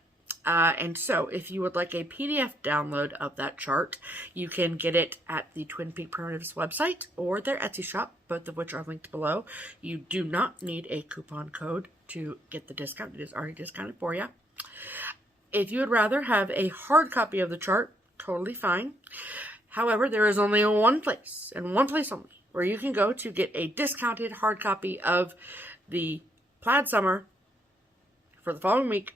And so if you would like a PDF download of that chart, you can get it at the Twin Peak Primitives website or their Etsy shop, both of which are linked below. You do not need a coupon code to get the discount. It is already discounted for you. If you would rather have a hard copy of the chart, totally fine. However, there is only one place, and one place only, where you can go to get a discounted hard copy of the Plaid Summer for the following week,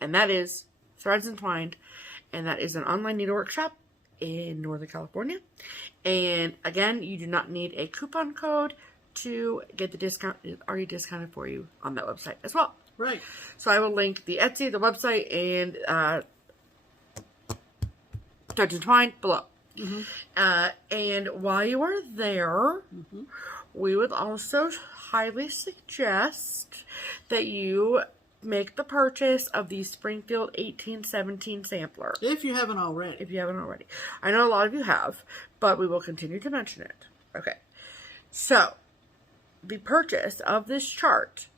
and that is Threads Entwined, and that is an online needlework shop in Northern California. And again, you do not need a coupon code to get the discount. It's already discounted for you on that website as well. Right. So I will link the Etsy, the website, and Threads Entwined below. And while you are there, we would also highly suggest that you make the purchase of the Springfield 1817 sampler. If you haven't already. If you haven't already. I know a lot of you have, but we will continue to mention it. Okay. So, the purchase of this chart,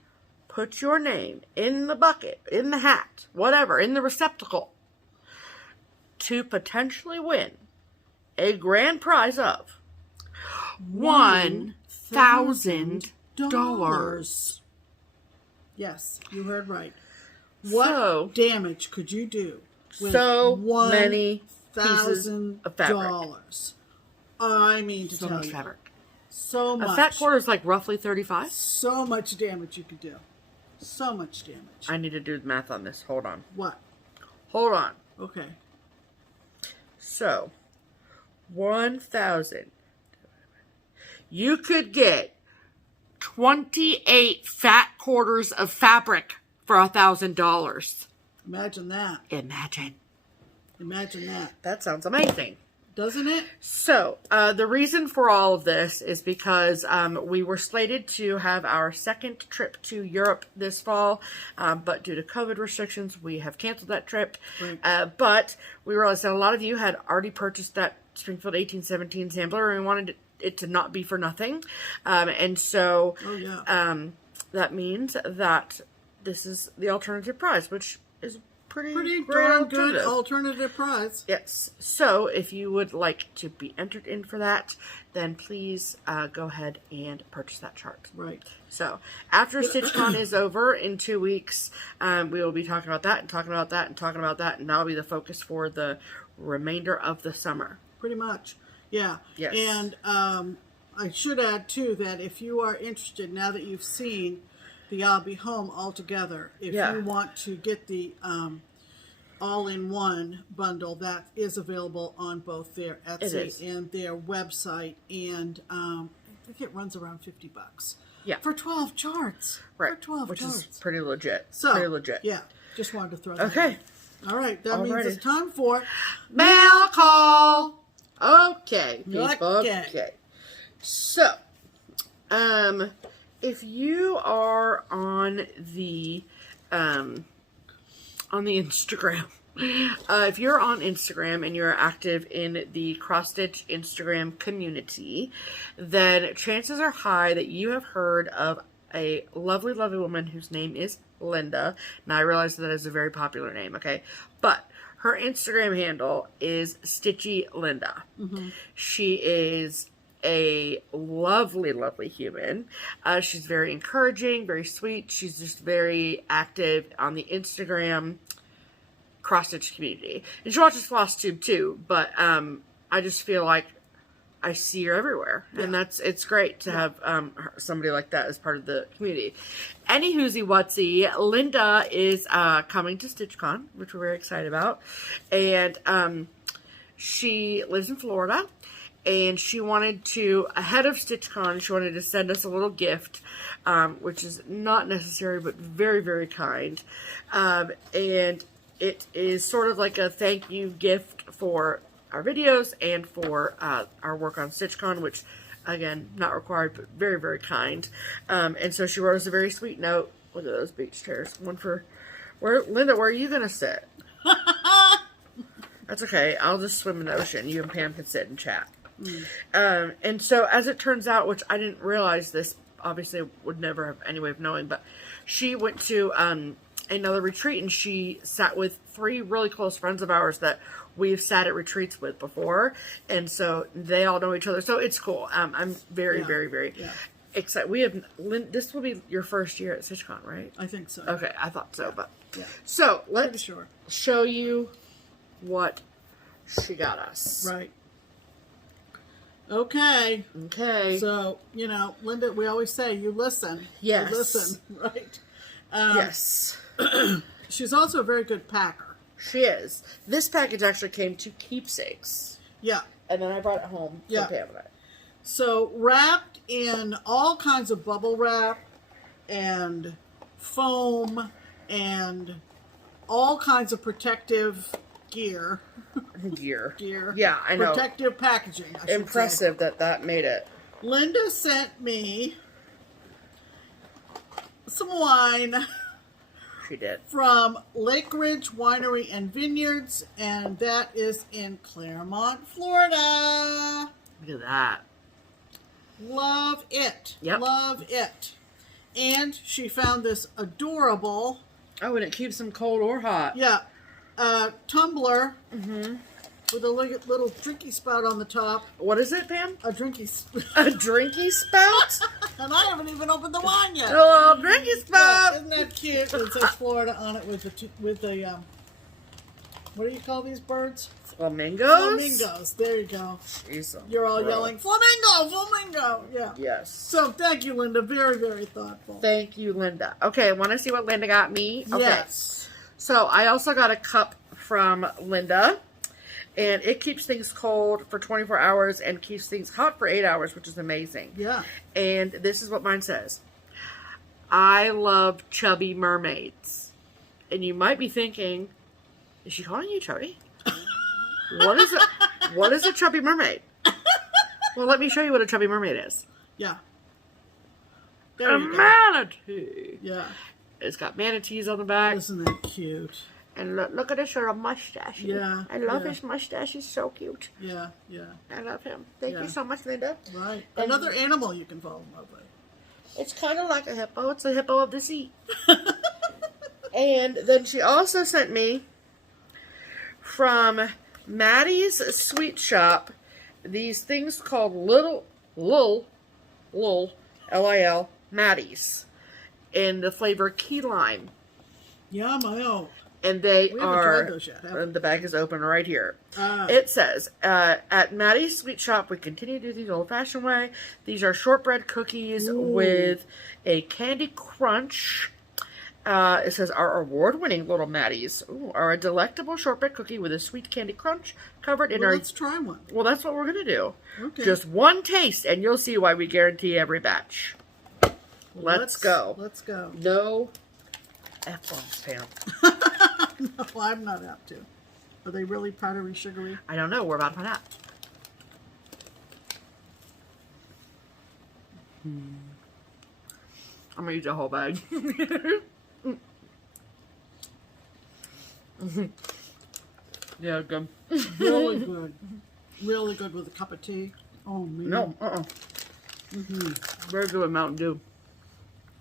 put your name in the bucket, in the hat, whatever, in the receptacle, to potentially win a grand prize of $1,000. Yes, you heard right. What damage could you do with so many pieces of fabric? $1,000? I mean to so tell much you. fabric. So much. A fat quarter is like roughly 35. So much damage you could do. So much damage. I need to do the math on this. Hold on. What? Hold on. Okay. So, 1,000. You could get 28 fat quarters of fabric for $1,000. Imagine that. Imagine that. That sounds amazing. Doesn't it? So, the reason for all of this is because we were slated to have our second trip to Europe this fall, but due to COVID restrictions, we have canceled that trip. Right. But we realized that a lot of you had already purchased that Springfield 1817 sampler, and we wanted it to not be for nothing. And so, that means that this is the alternative prize, which is pretty darn good alternative prize. Yes. So, if you would like to be entered in for that, then please go ahead and purchase that chart. Right. So, after StitchCon is over in 2 weeks, we will be talking about that and talking about that and talking about that, and that'll be the focus for the remainder of the summer. Pretty much. Yeah. Yes. And I should add, too, that if you are interested, now that you've seen the I'll Be Home all together, if you want to get the all-in-one bundle, that is available on both their Etsy and their website, and I think it runs around $50. Yeah. For 12 charts. Right. For 12 Which charts. is pretty legit. So, pretty legit. Yeah. Just wanted to throw that Okay. in. All right. That means it's time for mail call. Okay, people. Okay. So, if you are on the Instagram, if you're on Instagram and you're active in the cross stitch Instagram community, then chances are high that you have heard of a lovely, lovely woman whose name is Linda. Now, I realize that is a very popular name, okay? But her Instagram handle is Stitchy Linda. She is a lovely, lovely human. She's very encouraging, very sweet. She's just very active on the Instagram cross-stitch community. And she watches FlossTube too, but I just feel like I see her everywhere. Yeah. And it's great to have somebody like that as part of the community. Any whoozy whatsy, Linda is coming to StitchCon, which we're very excited about. And she lives in Florida. And she wanted to, ahead of StitchCon, she wanted to send us a little gift, which is not necessary, but very, very kind. And it is sort of like a thank you gift for our videos and for our work on StitchCon, which, again, not required, but very, very kind. And so she wrote us a very sweet note. Look at those beach chairs. One for, Linda, where are you going to sit? That's okay. I'll just swim in the ocean. You and Pam can sit and chat. And so, as it turns out, which I didn't realize this, obviously would never have any way of knowing, but she went to another retreat, and she sat with 3 really close friends of ours that we've sat at retreats with before, and so they all know each other. So it's cool. I'm very, very excited. We have this will be your first year at StitchCon, right? I think so. Okay, I thought so, but yeah. So let's sure. show you what she got us. Right. Okay. Okay. So, you know, Linda, we always say you listen. Yes. You listen, right? Yes. She's also a very good packer. She is. This package actually came to Keepsakes. Yeah. And then I brought it home for Pam and I. So, wrapped in all kinds of bubble wrap and foam and all kinds of protective gear. Gear. Yeah, I know. Protective packaging, I should Impressive say. that made it. Linda sent me some wine. She did. From Lake Ridge Winery and Vineyards, and that is in Claremont, Florida. Look at that. Love it. Yep. Love it. And she found this adorable... Oh, and it keeps them cold or hot. Yeah. Tumbler with a little drinky spout on the top. What is it, Pam? A drinky spout. A drinky spout? And I haven't even opened the wine yet. Oh, drinky spout. Isn't that cute? It says Florida on it with the what do you call these birds? Flamingos? Flamingos. There you go. Jeez, You're all yelling, Flamingo! Flamingo! Yeah. Yes. So, thank you, Linda. Very, very thoughtful. Thank you, Linda. Okay, want to see what Linda got me? Okay. Yes. So, I also got a cup from Linda. And it keeps things cold for 24 hours and keeps things hot for 8 hours, which is amazing. Yeah. And this is what mine says. I love Chubby Mermaids. And you might be thinking, is she calling you Chubby? What is a Chubby Mermaid? Well, let me show you what a Chubby Mermaid is. Yeah. A manatee. Yeah. It's got manatees on the back. Isn't that cute? And look at his little mustache. Yeah. I love his mustache. He's so cute. Yeah, yeah. I love him. Thank you so much, Linda. Right. And another animal you can fall in love with. It's kind of like a hippo. It's a hippo of the sea. And then she also sent me from Maddie's Sweet Shop these things called Lil, L-I-L, Maddie's, in the flavor key lime. Yeah, my own. And they we are, haven't tried those yet, have we? and the bag is open right here. It says, at Maddie's Sweet Shop, we continue to do these old-fashioned way. These are shortbread cookies with a candy crunch. It says, our award-winning Little Maddie's are a delectable shortbread cookie with a sweet candy crunch covered in our... Let's try one. Well, that's what we're going to do. Okay. Just one taste, and you'll see why we guarantee every batch. Let's go. Let's go. No F-bombs, Pam. No, I'm not apt to. Are they really powdery, sugary? I don't know. We're about to find out. I'm going to use the whole bag. Yeah, good. Really good. Really good with a cup of tea. Oh, man. No, Very good with Mountain Dew.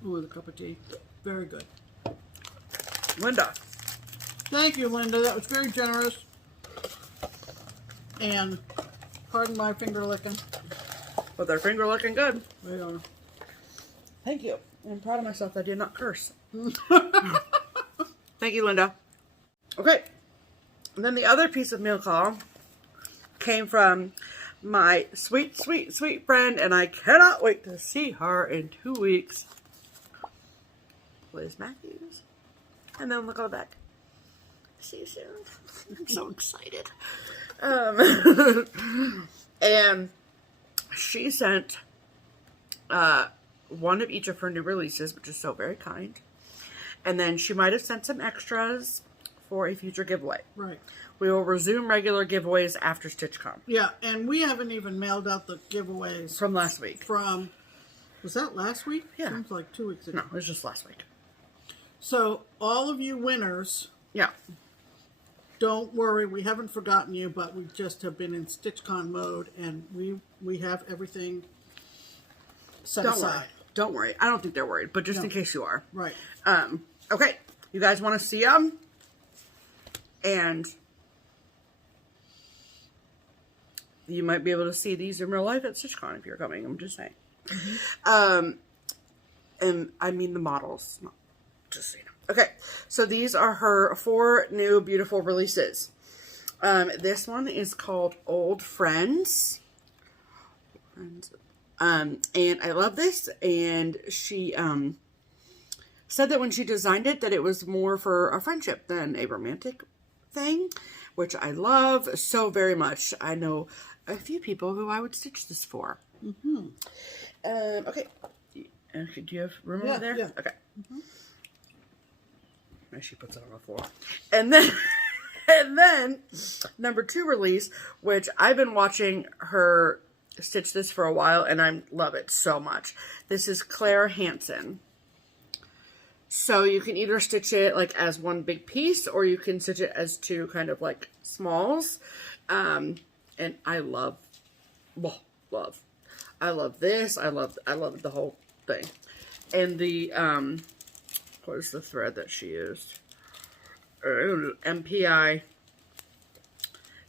Ooh, with a cup of tea. Very good. Linda. Thank you, Linda. That was very generous. And pardon my finger licking. But their finger looking good. Right on. Thank you. I'm proud of myself that I did not curse. Thank you, Linda. Okay. And then the other piece of mail call came from my sweet, sweet, sweet friend, and I cannot wait to see her in 2 weeks. Liz Matthews. And then look on the back. See you soon. I'm so excited. And she sent one of each of her new releases, which is so very kind. And then she might have sent some extras for a future giveaway. Right. We will resume regular giveaways after StitchCon. Yeah, and we haven't even mailed out the giveaways. From last week. Was that last week? Yeah. Seems like 2 weeks ago. No, it was just last week. So, all of you winners... Yeah. don't worry, we haven't forgotten you, but we just have been in StitchCon mode, and we have everything set aside. Don't worry. I don't think they're worried, but just in case you are. Right. Okay. You guys want to see them? And you might be able to see these in real life at StitchCon if you're coming. I'm just saying. And I mean the models, not just so you know. Okay, so these are her 4 new beautiful releases. This one is called Old Friends. And I love this. And she said that when she designed it, that it was more for a friendship than a romantic thing, which I love so very much. I know a few people who I would stitch this for. Okay. Do you have room over there? Yeah. Okay. And she puts it on the floor. And then, number 2 release, which I've been watching her stitch this for a while, and I love it so much. This is Claire Hansen. So you can either stitch it like as one big piece, or you can stitch it as 2 kind of like smalls. And I love this. I love the whole thing. And the what is the thread that she used? MPI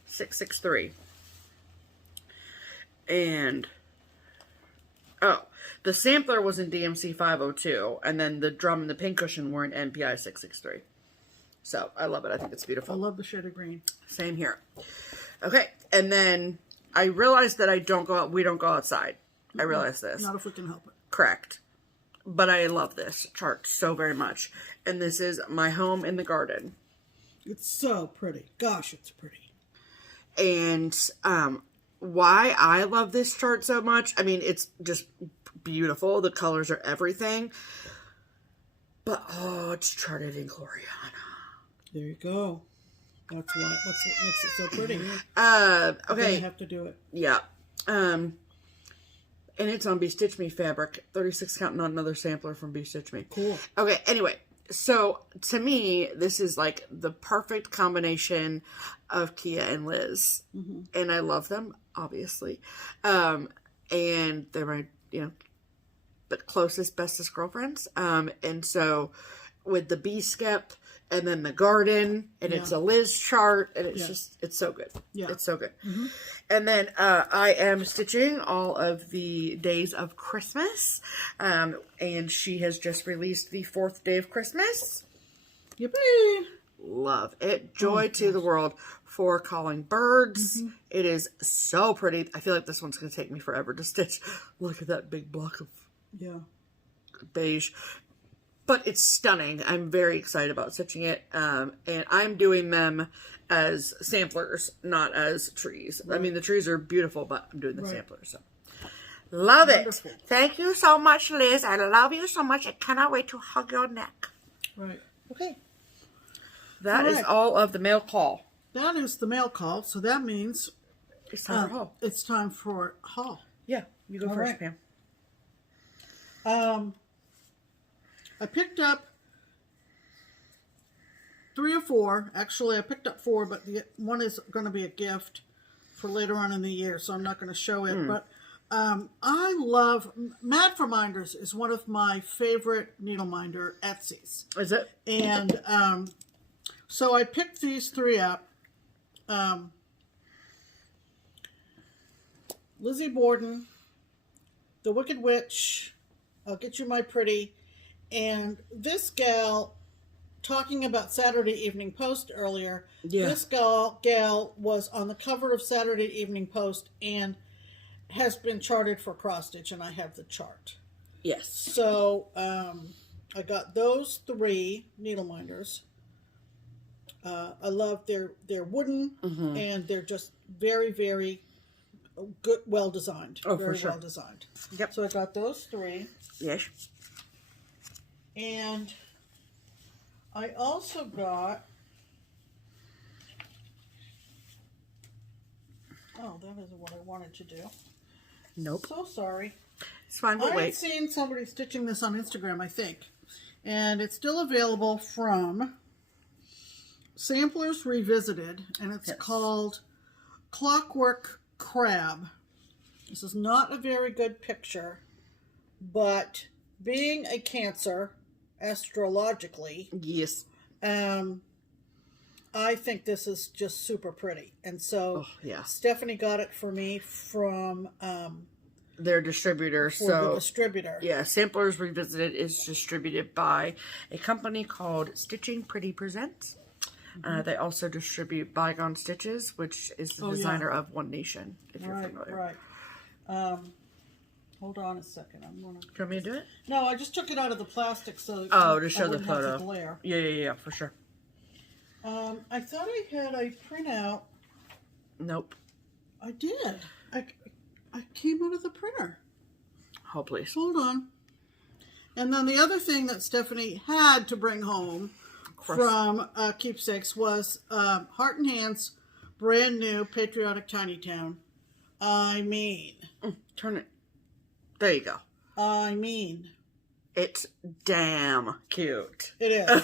663. And the sampler was in DMC 502, and then the drum and the pincushion were in MPI 663. So I love it. I think it's beautiful. I love the shade of green. Same here. Okay, and then I realized that we don't go outside. I realized this. Not if we can help it. Correct. But I love this chart so very much. And this is My Home in the Garden. It's so pretty. Gosh, it's pretty. And why I love this chart so much, I mean, it's just beautiful. The colors are everything. But, it's charted in Gloriana. There you go. That's what makes it so pretty. Okay. I have to do it. Yeah. And it's on Be Stitch Me fabric. 36 count, not another sampler from Be Stitch Me. Cool. Okay, anyway. So, to me, this is like the perfect combination of Kea and Liz. And I love them, obviously. And they're my, the closest, bestest girlfriends. And so, with the bee skep, and then the garden, and it's a Liz chart, and it's just, it's so good. Yeah. It's so good. And then I am stitching all of the days of Christmas, and she has just released the 4th day of Christmas. Yippee! Love it. Joy to the world for calling birds. It is so pretty. I feel like this one's going to take me forever to stitch. Look at that big block of beige. But it's stunning. I'm very excited about stitching it. And I'm doing them as samplers, not as trees. Right. I mean, the trees are beautiful, but I'm doing the samplers. So. Love Wonderful. It. Thank you so much, Liz. I love you so much. I cannot wait to hug your neck. Right. Okay. That is all of the mail call. That is the mail call. So that means it's time for haul. It's time for haul. Yeah. You go first, Pam. I picked up 3 or 4. Actually, I picked up 4, but the one is going to be a gift for later on in the year, so I'm not going to show it. But I love MadforMinders is one of my favorite needle minder Etsy's. Is it? And so I picked these 3 up. Lizzie Borden, The Wicked Witch, I'll Get You My Pretty. And this gal, talking about Saturday Evening Post earlier, this gal was on the cover of Saturday Evening Post and has been charted for cross stitch, and I have the chart. Yes. So I got those 3 needle minders. I love they're wooden, and they're just very, very good, well designed. Oh, very for sure. well designed. Yep. So I got those 3. Yes. And I also got, that isn't what I wanted to do. Nope. So sorry. It's fine, we'll wait. I've seen somebody stitching this on Instagram, I think. And it's still available from Samplers Revisited, and it's called Clockwork Crab. This is not a very good picture, but being a Cancer, astrologically, yes, I think this is just super pretty. And so yeah. Stephanie got it for me from their distributor. the distributor. Yeah, Samplers Revisited is distributed by a company called Stitching Pretty Presents. They also distribute Bygone Stitches, which is the designer of One Nation, if you're familiar. Right. Hold on a second. I'm gonna. Do you want me to do it? No, I just took it out of the plastic so. To show the photo. Have to glare. Yeah, for sure. I thought I had a printout. Nope. I did. I came out of the printer. Oh, please. Hold on. And then the other thing that Stephanie had to bring home from Keepsakes was Heart and Hands, brand new Patriotic Tiny Town. I mean. Turn it. There you go. I mean. It's damn cute. It is.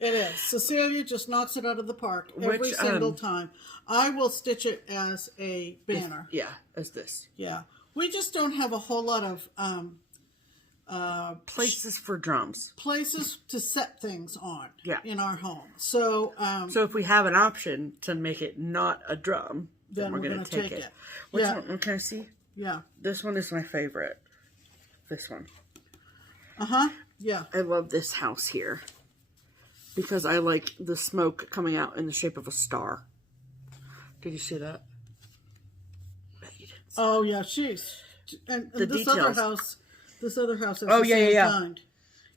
It is. Cecilia just knocks it out of the park every single time. I will stitch it as a banner. As this. Yeah. We just don't have a whole lot of places for drums. Places to set things on in our home. So if we have an option to make it not a drum, then we're going to take it. Which one? Can I see? Yeah. This one is my favorite. This one. Yeah. I love this house here. Because I like the smoke coming out in the shape of a star. Did you see that? Oh yeah, and this details. other house. This other house is kind.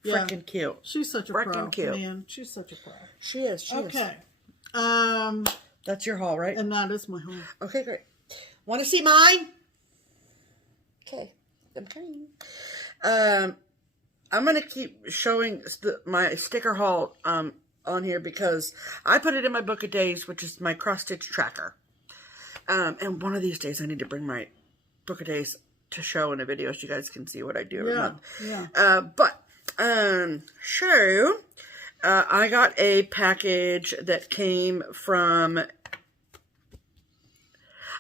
Freaking cute. She's such a pro. Cute. Man, she's such a pro. She is. Okay. That's your haul, right? And that is my haul. Okay, great. Want to see mine? Okay, I'm trying. I'm going to keep showing my sticker haul on here because I put it in my book of days, which is my cross-stitch tracker. And one of these days I need to bring my book of days to show in a video so you guys can see what I do every month. I got a package that came from,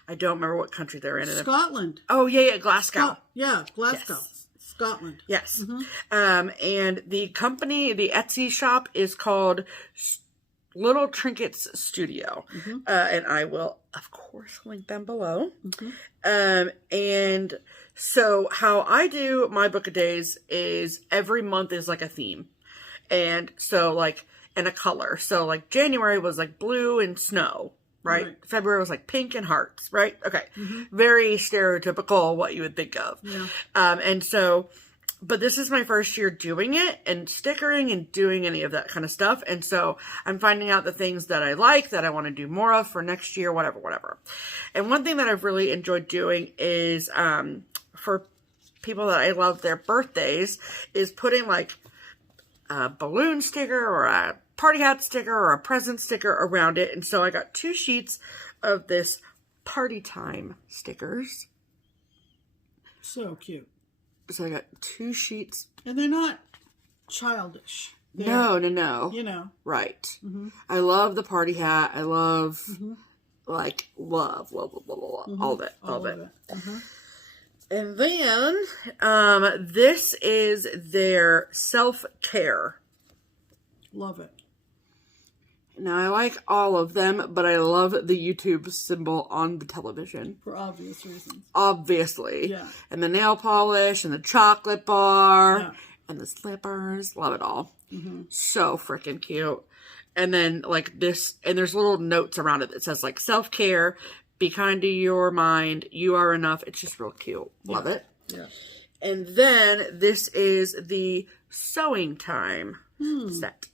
I don't remember what country they're in. Scotland. Oh, yeah, Glasgow. Glasgow. Yes. Scotland. Yes. And the company, the Etsy shop is called Little Trinkets Studio. And I will, of course, link them below. And so how I do my book of days is every month is like a theme. And so like, and a color. So like January was like blue and snow. Right? February was like pink and hearts, right? Okay. Very stereotypical what you would think of. And so, but this is my first year doing it and stickering and doing any of that kind of stuff. And so I'm finding out the things that I like, that I want to do more of for next year, whatever. And one thing that I've really enjoyed doing is, for people that I love their birthdays, is putting like a balloon sticker or a party hat sticker or a present sticker around it. And so I got 2 sheets of this party time stickers. So cute. So I got 2 sheets. And they're not childish. No. You know. Right. I love the party hat. I love, love all of it. All of it. And then, this is their self-care. Love it. Now, I like all of them, but I love the YouTube symbol on the television. For obvious reasons. Obviously. Yeah. And the nail polish, and the chocolate bar, and the slippers. Love it all. So freaking cute. And then, like, this, and there's little notes around it that says, like, self-care, be kind to your mind, you are enough. It's just real cute. Love it. Yeah. And then, this is the sewing time set.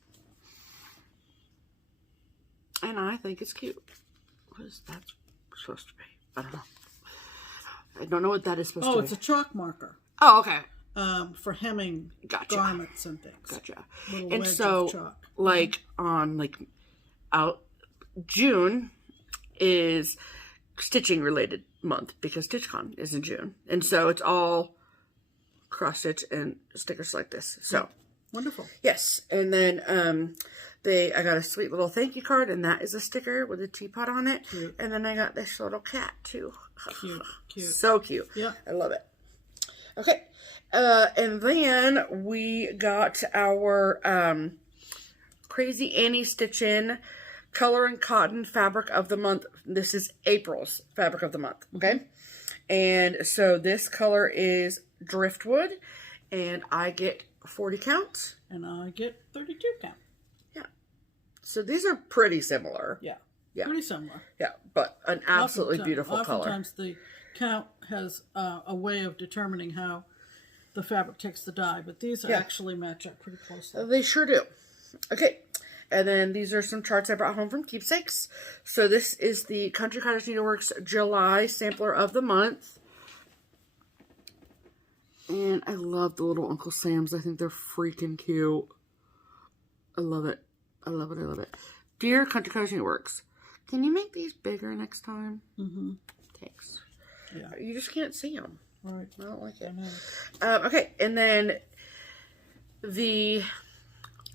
And I think it's cute. What is that supposed to be? I don't know. I don't know what that is supposed to be. Oh, it's a chalk marker. Oh, okay. For hemming garments and things. Gotcha. And so, like, on, June is stitching related month because StitchCon is in June. And so it's all cross stitch and stickers like this. So Wonderful. Yes. And then I got a sweet little thank you card, and that is a sticker with a teapot on it. Cute. And then I got this little cat too. Cute. Cute. So cute. Yeah. I love it. Okay. And then we got our Crazy Annie Stitchin Color and Cotton Fabric of the Month. This is April's Fabric of the Month. Okay. And so this color is Driftwood, and I get 40 count. And I get 32 count. Yeah. So these are pretty similar. Yeah. Yeah. Pretty similar. Yeah, but an absolutely beautiful color. Oftentimes the count has a way of determining how the fabric takes the dye, but these actually match up pretty closely. They sure do. Okay. And then these are some charts I brought home from Keepsakes. So this is the Country Cottage Needleworks July Sampler of the Month. And I love the little Uncle Sam's. I think they're freaking cute. I love it. I love it. I love it. Dear Country Cottage Needleworks, can you make these bigger next time? Mm-hmm. Thanks. Yeah. You just can't see them. Right. I don't like it. Okay. And then the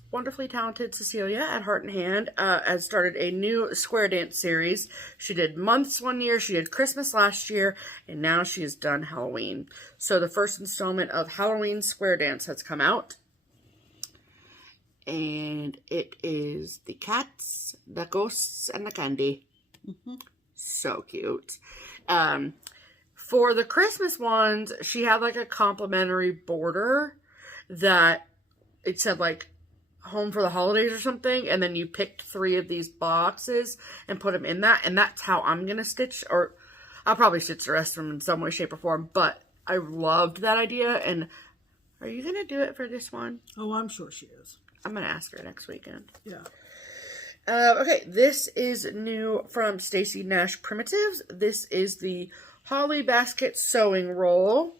wonderfully talented Cecilia at Heart and Hand has started a new square dance series. She did months one year, she did Christmas last year, and now she has done Halloween. So the first installment of Halloween Square Dance has come out. And it is the cats, the ghosts, and the candy. Mm-hmm. So cute. For the Christmas ones, she had like a complimentary border that it said like home for the holidays or something, and then you picked 3 of these boxes and put them in that, and that's how I'm gonna stitch, or I'll probably stitch the rest of them in some way, shape, or form, but I loved that idea. And are you gonna do it for this one? Oh, I'm sure she is. I'm gonna ask her next weekend. Yeah. Okay, this is new from Stacy Nash Primitives. This is the Holly Basket Sewing Roll.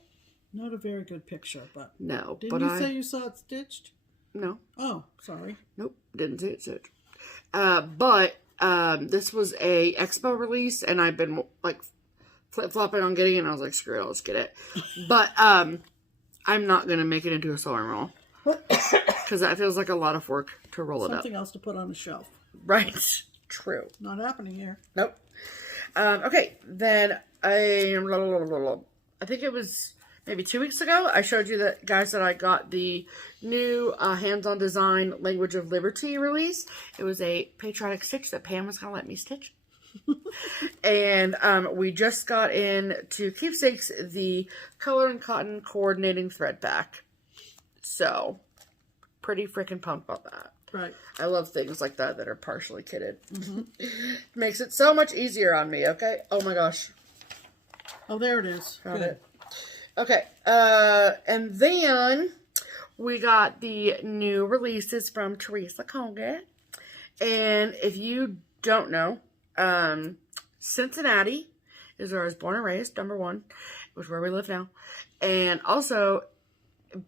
Not a very good picture, but... No, Didn't you say you saw it stitched? No. Oh, sorry. Nope, didn't see it stitched. But this was a expo release, and I've been, like, flip-flopping on getting it, and I was like, screw it, let's get it. But I'm not going to make it into a sewing roll. Because that feels like a lot of work to roll it up. Something else to put on the shelf. Right. True. Not happening here. Nope. Okay, then I think it was maybe 2 weeks ago, I showed you that, guys, that I got the new hands-on design Language of Liberty release. It was a patriotic stitch that Pam was going to let me stitch. And we just got in to Keepsakes the Color and Cotton Coordinating Thread Pack. So, pretty freaking pumped about that. Right. I love things like that that are partially kitted. Mm-hmm. Makes it so much easier on me, okay? Oh my gosh. Oh, there it is. Got Good. it. Okay. And then we got the new releases from Teresa Conga. And if you don't know, Cincinnati is where I was born and raised, #1, which is where we live now. And also,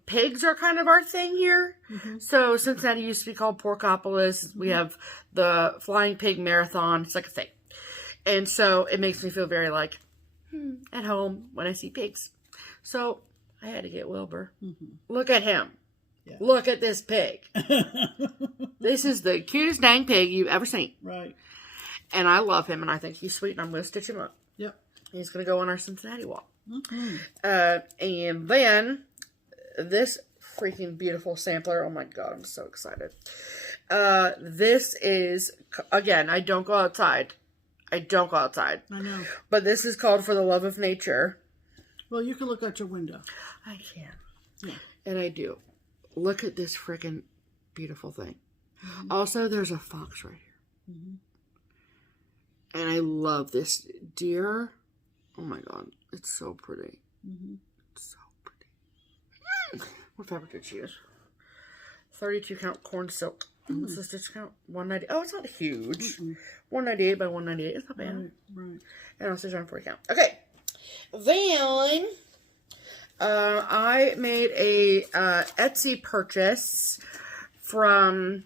pigs are kind of our thing here. Mm-hmm. So Cincinnati used to be called Porkopolis. Mm-hmm. We have the Flying Pig Marathon. It's like a thing. And so it makes me feel very like at home when I see pigs. So I had to get Wilbur. Mm-hmm. Look at him. Yeah. Look at this pig. This is the cutest dang pig you've ever seen. Right. And I love him, and I think he's sweet, and I'm going to stitch him up. Yep. He's going to go on our Cincinnati walk. Mm-hmm. And then this freaking beautiful sampler. Oh my god, I'm so excited. This is, again, I don't go outside. I know. But this is called For the Love of Nature. Well, you can look out your window. I can. Yeah. And I do. Look at this freaking beautiful thing. Mm-hmm. Also, there's a fox right here. Mm-hmm. And I love this deer. Oh my god. It's so pretty. Mm-hmm. It's so pretty. What fabric did she use? 32 count corn silk. Mm. What's the stitch count? 190. Oh, it's not huge. 198 by 198. It's not bad. Right. And I'll stitch on 40 count. Okay. Then I made a Etsy purchase from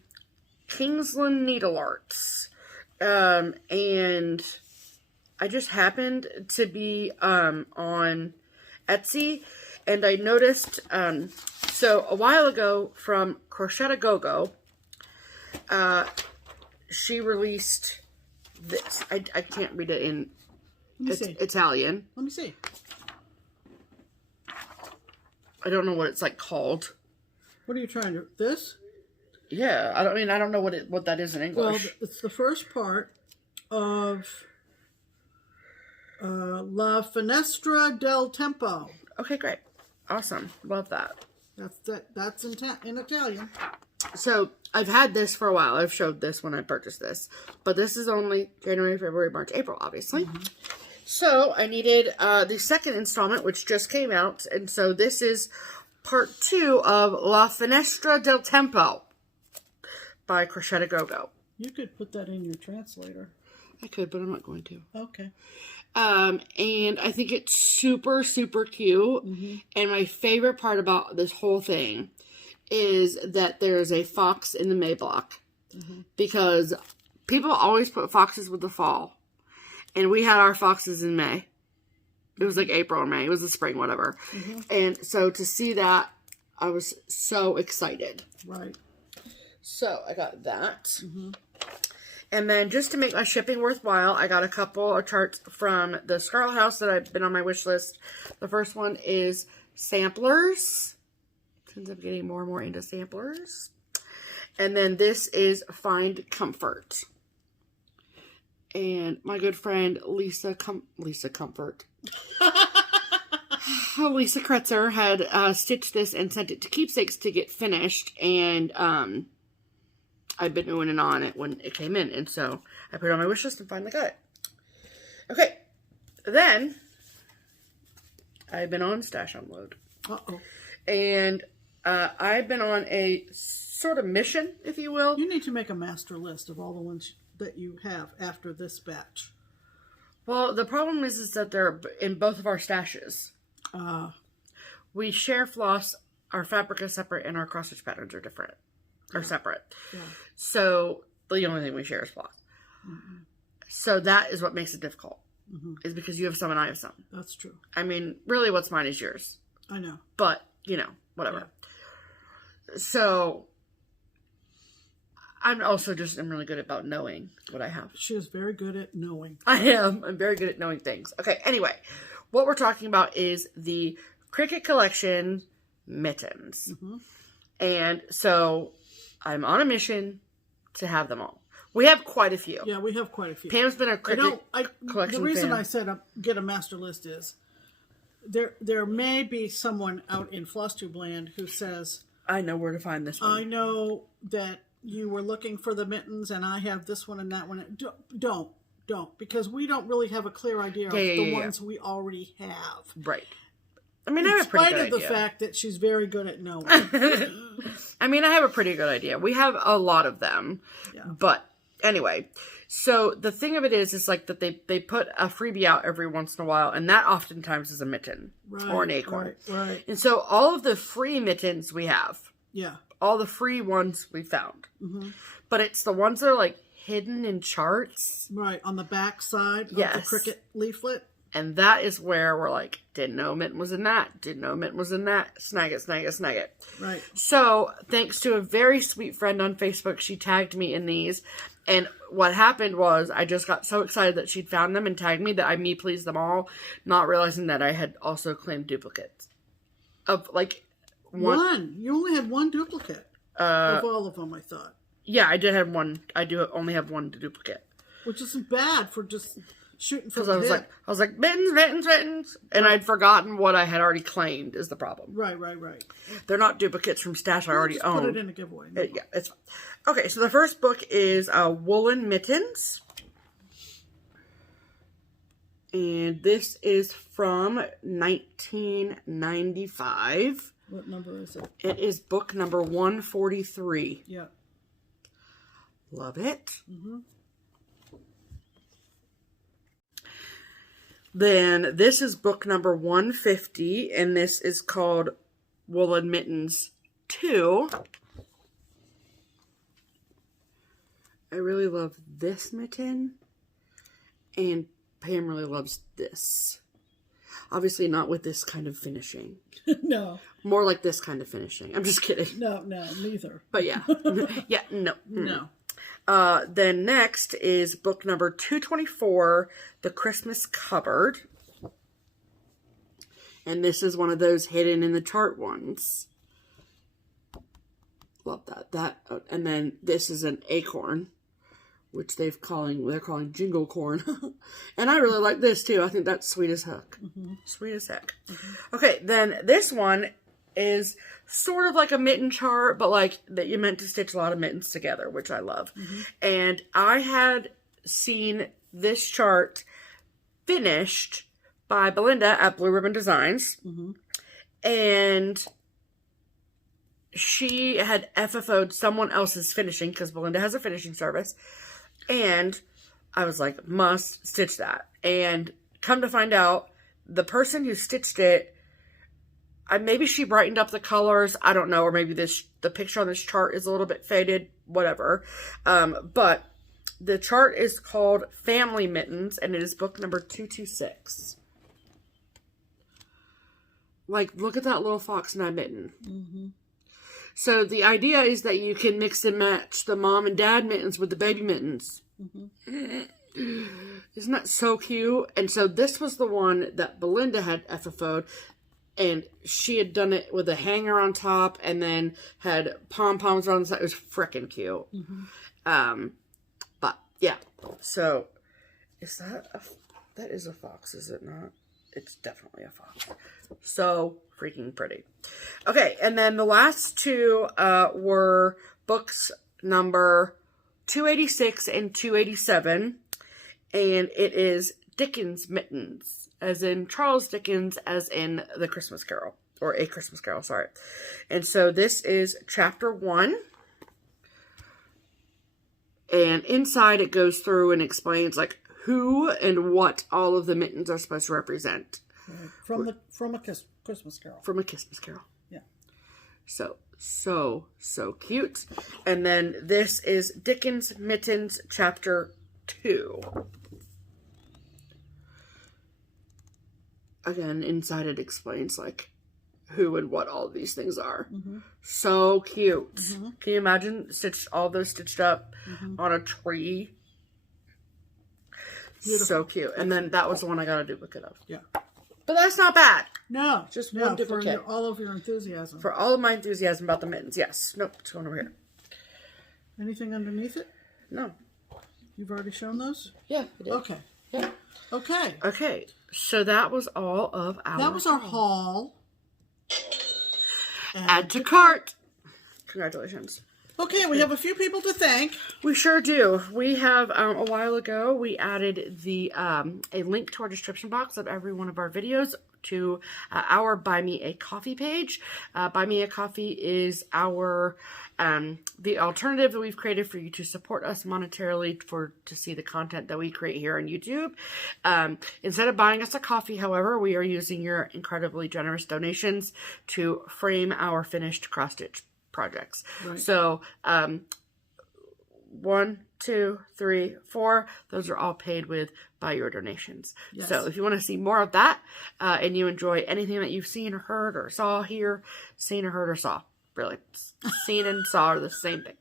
KingslandNeedleArt. And I just happened to be on Etsy, and I noticed So a while ago from Crochet Go-Go, she released this. I can't read it in Italian. Let me see. I don't know what it's like called. What are you trying to... This? Yeah, I don't know what that is in English. Well, it's the first part of La Finestra del Tempo. Okay, great. Awesome. Love that. That's in Italian. So, I've had this for a while. I've showed this when I purchased this. But this is only January, February, March, April, obviously. Mm-hmm. So, I needed the second installment, which just came out. And so, this is part 2 of La Finestra del Tempo by Crochet Go-Go. You could put that in your translator. I could, but I'm not going to. Okay. And I think it's super, super cute. Mm-hmm. And my favorite part about this whole thing is that there's a fox in the May block. Mm-hmm. Because people always put foxes with the fall. And we had our foxes in May. It was like April or May. It was the spring, whatever. Mm-hmm. And so to see that, I was so excited. Right. So I got that. Mm-hmm. And then just to make my shipping worthwhile, I got a couple of charts from the Scarlet House that I've been on my wish list. The first one is samplers. Since I'm getting more and more into samplers. And then this is Find Comfort. And my good friend Lisa Comfort. Lisa Kretzer had stitched this and sent it to Keepsakes to get finished. And I've been oohing and on it when it came in. And so I put it on my wish list and finally got it. Okay. Then I've been on Stash Unload. Uh-oh. And I've been on a sort of mission, if you will. You need to make a master list of all the ones that you have after this batch. Well, the problem is that they're in both of our stashes. We share floss. Our fabric is separate and our cross-stitch patterns are different. Or separate. Yeah. So, the only thing we share is floss. Mm-hmm. So, that is what makes it difficult. Mm-hmm. Is because you have some and I have some. That's true. I mean, really what's mine is yours. I know. But, whatever. Yeah. So, I'm really good about knowing what I have. She is very good at knowing. I am. I'm very good at knowing things. Okay, anyway. What we're talking about is the Cricut Collection mittens. Mm-hmm. And so, I'm on a mission to have them all. We have quite a few. Yeah, we have quite a few. Pam's been a Cricut Collection The reason fan. I said get a master list is there may be someone out in FlossTube land who says, I know where to find this one. I know that you were looking for the mittens and I have this one and that one. Don't. Because we don't really have a clear idea of the ones we already have. Right. I mean, I have a pretty good idea. In spite of the fact that she's very good at knowing. I mean, I have a pretty good idea. We have a lot of them. Yeah. But anyway, so the thing of it is like that they put a freebie out every once in a while, and that oftentimes is a mitten or an acorn. Right. And so all of the free mittens we have. Yeah. All the free ones we found. Mm-hmm. But it's the ones that are like hidden in charts. Right, on the back side of the Cricut leaflet. And that is where we're like, didn't know mitten was in that. Didn't know mitten was in that. Snag it, snag it, snag it. Right. So, thanks to a very sweet friend on Facebook, she tagged me in these. And what happened was, I just got so excited that she'd found them and tagged me that I me-pleased them all, not realizing that I had also claimed duplicates. Of, like, one. You only had one duplicate of all of them, I thought. Yeah, I did have one. I do only have one duplicate. Which isn't bad for just shooting from the hip. I was like, mittens. And I'd forgotten what I had already claimed is the problem. Right. They're not duplicates from stash I already own. Put it in a giveaway. Yeah, it's fine. Okay, so the first book is Woolen Mittens. And this is from 1995. What number is it? It is book number 143. Yeah. Love it. Mm-hmm. Then this is book number 150, and this is called Woolen Mittens 2. I really love this mitten, and Pam really loves this. Obviously not with this kind of finishing. No. More like this kind of finishing. I'm just kidding. No, neither. But yeah. Yeah, no. No. Then next is book number 224, The Christmas Cupboard. And this is one of those hidden in the chart ones. Love that. And then this is an acorn, which they're calling jingle corn. And I really like this too. I think that's sweet as heck. Mm-hmm. Sweet as heck. Mm-hmm. Okay, then this one is sort of like a mitten chart, but like that you meant to stitch a lot of mittens together, which I love. Mm-hmm. And I had seen this chart finished by Belinda at Blue Ribbon Designs. Mm-hmm. And she had FFO'd someone else's finishing because Belinda has a finishing service. And I was like, must stitch that. And come to find out, the person who stitched it, maybe she brightened up the colors. I don't know. Or maybe the picture on this chart is a little bit faded. Whatever. But the chart is called Family Mittens. And it is book number 226. Like, look at that little fox and eye mitten. Mm-hmm. So the idea is that you can mix and match the mom and dad mittens with the baby mittens. Mm-hmm. Isn't that so cute? And so this was the one that Belinda had FFO'd. And she had done it with a hanger on top and then had pom-poms on the side. It was freaking cute. Mm-hmm. But yeah. So is that is a fox, is it not? It's definitely a fox. So freaking pretty. Okay, and then the last two were books number 286 and 287. And it is Dickens Mittens, as in Charles Dickens, as in The Christmas Carol. Or A Christmas Carol, sorry. And so this is chapter 1. And inside it goes through and explains like who and what all of the mittens are supposed to represent. Right. From a Christmas Carol. From A Christmas Carol. Yeah. So cute. And then this is Dickens Mittens chapter 2. Again, inside it explains like who and what all of these things are. Mm-hmm. So cute. Mm-hmm. Can you imagine all those stitched up on a tree? Beautiful. So cute. And then that was the one I got a duplicate of. Yeah. But that's not bad. No. Just one duplicate. For all of your enthusiasm. For all of my enthusiasm about the mittens. Yes. Nope. It's going over here. Anything underneath it? No. You've already shown those? Yeah, I did. Okay. Yeah. Okay. Okay. So that was all of our... That was our haul. Add to cart. Congratulations. Okay, we have a few people to thank. We sure do. We have, a while ago, we added a link to our description box of every one of our videos to our Buy Me a Coffee page. Buy Me a Coffee is our, the alternative that we've created for you to support us monetarily to see the content that we create here on YouTube. Instead of buying us a coffee, however, we are using your incredibly generous donations to frame our finished cross-stitch projects. Right. So, 1, 2, 3, 4, those are all paid with by your donations. Yes. So if you want to see more of that, and you enjoy anything that you've seen or heard or saw here, seen or heard or saw, really, seen and saw are the same thing.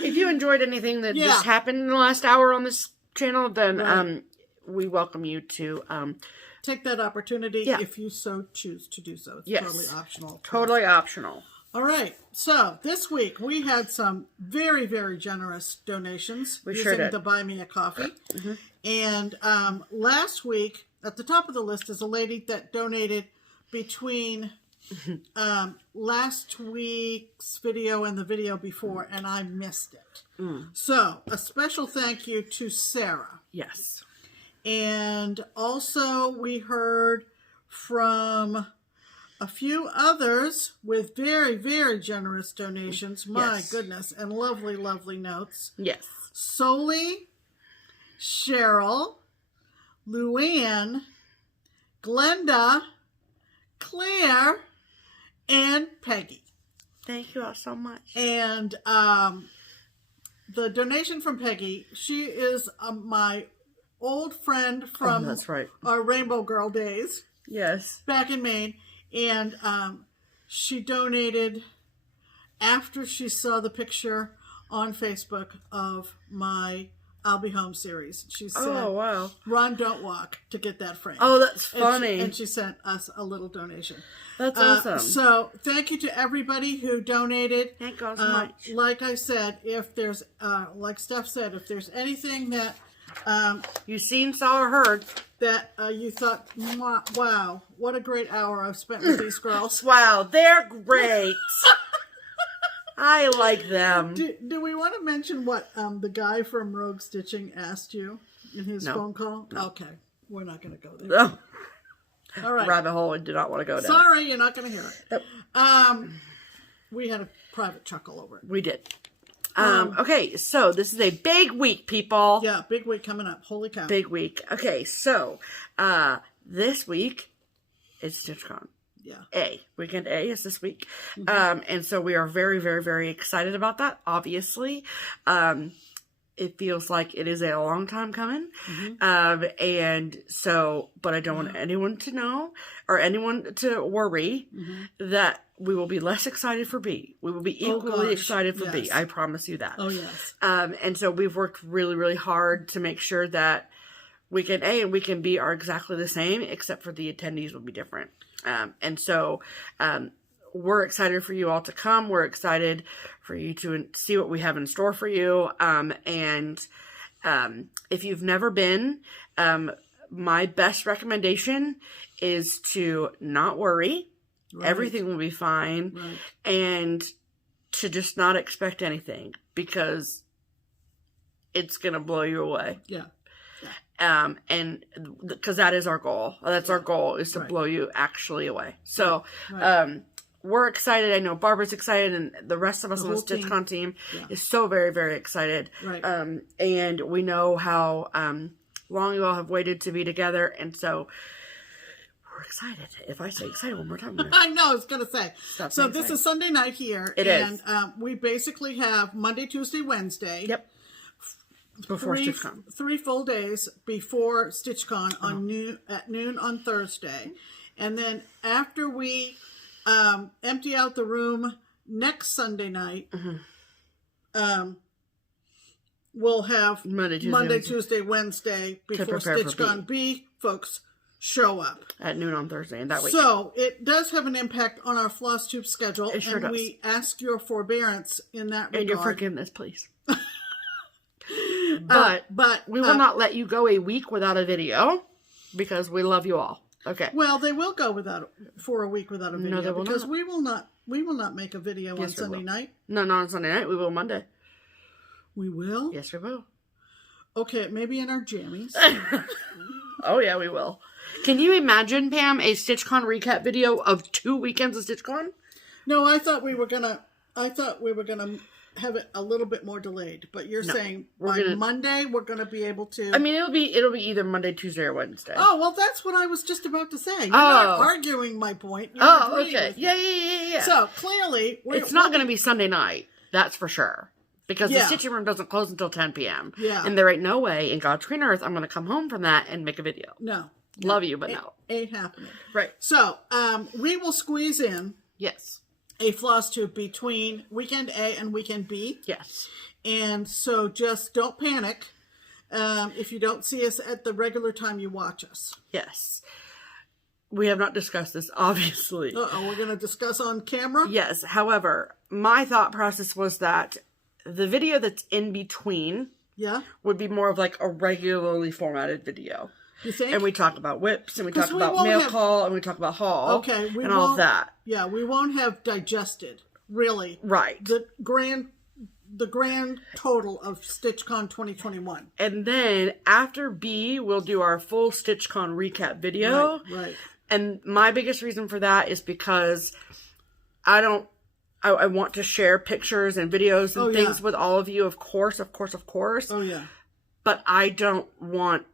If you enjoyed anything that just happened in the last hour on this channel, then we welcome you to take that opportunity if you so choose to do so. It's totally optional. Totally optional. All right. So this week we had some very, very generous donations using the Buy Me a Coffee. Mm-hmm. And last week, at the top of the list is a lady that donated between last week's video and the video before, and I missed it. Mm. So a special thank you to Sarah. Yes. And also we heard from a few others with very, very generous donations. My goodness. And lovely, lovely notes. Yes. Soli, Cheryl, Luann, Glenda, Claire, and Peggy. Thank you all so much. And the donation from Peggy, she is my old friend from that's right. our Rainbow Girl days. Yes. Back in Maine. And she donated after she saw the picture on Facebook of my I'll Be Home series. She said, "Oh, wow. Run, don't walk," to get that framed. Oh, that's funny. And she sent us a little donation. That's awesome. So thank you to everybody who donated. Thank you so much. Like I said, if there's, like Steph said, if there's anything that you seen, saw, or heard that you thought, wow, what a great hour I've spent with these girls. Wow, they're great. I like them. Do we want to mention what the guy from Rogue Stitching asked you in his phone call? No. Okay, we're not going to go there. No. All right. Rabbit hole I do not want to go down. Sorry, you're not going to hear it. Nope. We had a private chuckle over it. We did. Okay, so this is a big week, people. Yeah, big week coming up. Holy cow. Big week. Okay, so this week is StitchCon. Yeah. Weekend A is this week. And so we are very, very, very excited about that, obviously. It feels like it is a long time coming. And so, but I don't want anyone to know or anyone to worry that we will be less excited for B. We will be equally excited for B. I promise you that. Oh, yes. And so we've worked really, really hard to make sure that Weekend A and Weekend B are exactly the same, except for the attendees will be different. And so we're excited for you all to come. We're excited for you to see what we have in store for you. And if you've never been, my best recommendation is to not worry. Right. Everything will be fine. Right. And to just not expect anything because it's going to blow you away. Yeah. And because that is our goal. That's our goal, is to blow you actually away. So, we're excited. I know Barbara's excited, and the rest of us on the StitchCon team is so very, very excited. Right. And we know how long you all have waited to be together, and so we're excited. If I say excited one more time, I know, I was going to say. So this is Sunday night here. It is. And we basically have Monday, Tuesday, Wednesday. Yep. Before StitchCon. 3 full days before StitchCon at noon on Thursday. And then after we empty out the room next Sunday night, we'll have Monday, Tuesday, Wednesday before StitchCon B folks show up. At noon on Thursday and that week. So it does have an impact on our FlossTube schedule. It sure does. We ask your forbearance in that regard. And your forgiveness, please. But we will not let you go a week without a video because we love you all. Okay. Well, they will go for a week without a video. No, they will because not. we will not make a video on Sunday night. No, not on Sunday night. We will Monday. We will? Yes, we will. Okay, maybe in our jammies. Oh yeah, we will. Can you imagine, Pam, a StitchCon recap video of 2 weekends of StitchCon? No, I thought we were gonna have it a little bit more delayed, but you're saying Monday we're going to be able to. I mean, it'll be either Monday, Tuesday, or Wednesday. Oh well, that's what I was just about to say. You're not arguing my point. You're okay. Yeah. So clearly, it's not going to be Sunday night. That's for sure. Because the stitching room doesn't close until 10 p.m. Yeah. And there ain't no way in God's green earth I'm going to come home from that and make a video. No. Love you, but no. Ain't happening. Right. So we will squeeze in. Yes. A FlossTube between Weekend A and Weekend B. Yes. And so just don't panic if you don't see us at the regular time you watch us. Yes. We have not discussed this, obviously. Uh-oh, we're going to discuss on camera? Yes. However, my thought process was that the video that's in between would be more of like a regularly formatted video. You think? And we talk about whips, and we talk about mail call, and we talk about haul, and all of that. Yeah, we won't have digested, really. Right. The grand total of StitchCon 2021. And then after B, we'll do our full StitchCon recap video. Right. And my biggest reason for that is because I want to share pictures and videos and things with all of you, of course. Oh, yeah. But I don't want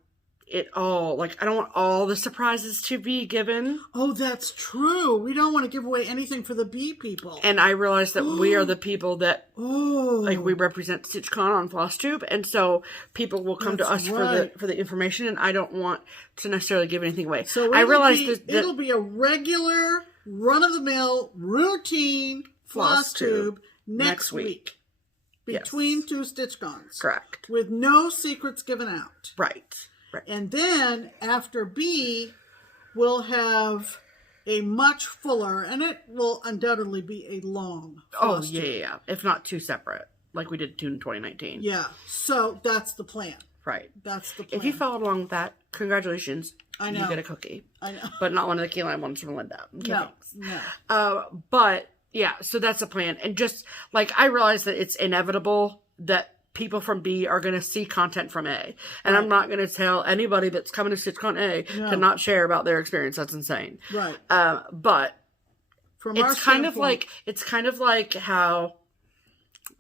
it all, like, I don't want all the surprises to be given. Oh, that's true. We don't want to give away anything for the bee people. And I realize that we are the people that, Oh. like, we represent StitchCon on FlossTube, and so people will come to us right. for the information, and I don't want to necessarily give anything away. So I realize it'll be a regular, run-of-the-mill, routine FlossTube next week. Between two StitchCons. Correct. With no secrets given out. Right. And then, after B, we'll have a much fuller, and it will undoubtedly be a long Oh, FlossTube. yeah. If not two separate, like we did two in 2019. Yeah. So, that's the plan. Right. That's the plan. If you followed along with that, congratulations. I know. You get a cookie. I know. But not one of the key lime ones from Linda. Okay, No. thanks. No. But, yeah, so that's the plan. And just, like, I realize that it's inevitable that people from B are going to see content from A. And I'm not going to tell anybody that's coming to StitchCon A to not share about their experience. That's insane. Right. But From it's kind of like how,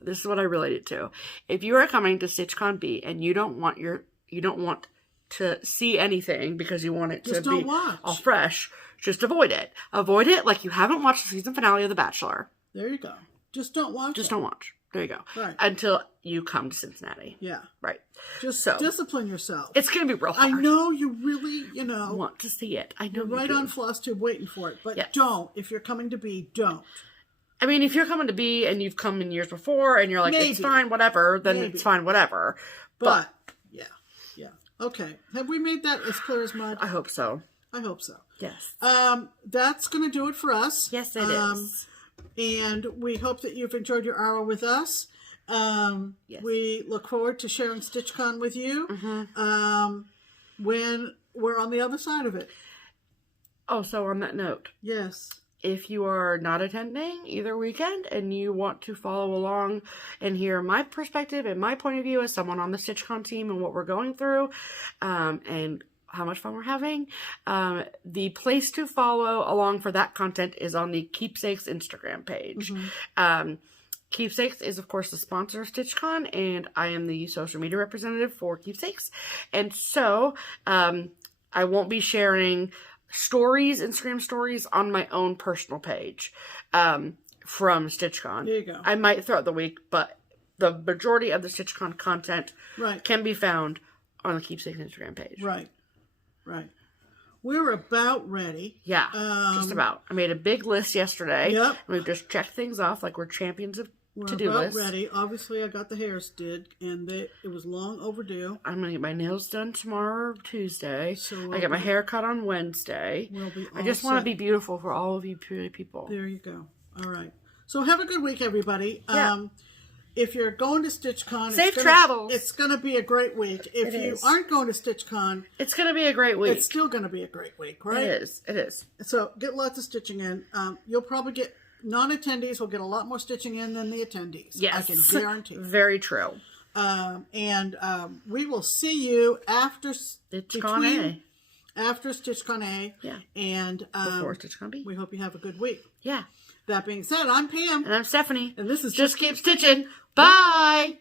this is what I relate it to. If you are coming to StitchCon B and you don't want to see anything because you want it to be all fresh, just avoid it. Avoid it like you haven't watched the season finale of The Bachelor. There you go. Just don't watch Just don't watch. There you go. Right. Until you come to Cincinnati. Yeah. Right. Just So, discipline yourself. it's going to be real hard. I know you really, want to see it. I know you're you right do. on FlossTube waiting for it. But Yes. don't. If you're coming to B, don't. I mean, if you're coming to B and you've come in years before and you're like, Maybe. it's fine, whatever, then Maybe. it's fine, whatever. But, yeah. Okay. Have we made that as clear as mud? I hope so. I hope so. Yes. That's going to do it for us. Yes, it is. And we hope that you've enjoyed your hour with us. Yes. We look forward to sharing StitchCon with you when we're on the other side of it. Oh, so on that note, Yes. if you are not attending either weekend and you want to follow along and hear my perspective and my point of view as someone on the StitchCon team and what we're going through, and how much fun we're having, the place to follow along for that content is on the Keepsakes Instagram page. Keepsakes is, of course, the sponsor of StitchCon, and I am the social media representative for Keepsakes. And so, I won't be sharing Instagram stories on my own personal page from StitchCon. There you go. I might throughout the week, but the majority of the StitchCon content can be found on the Keepsakes Instagram page. Right. We're about ready. Yeah, just about. I made a big list yesterday. Yep. And we've just checked things off like we're champions of to-do about lists. ready. Obviously, I got the hairs did, and it was long overdue. I'm going to get my nails done tomorrow, Tuesday. So I get my hair cut on Wednesday. We'll be I just want to be beautiful for all of you pretty people. There you go. All right. So have a good week, everybody. Yeah. If you're going to StitchCon, Safe travels. It's going to be a great week. If you aren't going to StitchCon, It's going to be a great week. it's still going to be a great week, right? It is. So get lots of stitching in. You'll probably get non-attendees will get a lot more stitching in than the attendees. Yes. I can guarantee. Very true. And we will see you after StitchCon A. After StitchCon A. Yeah. And Before StitchCon B. we hope you have a good week. Yeah. That being said, I'm Pam. And I'm Stephanie. And this is Just Keep Stitching. Bye.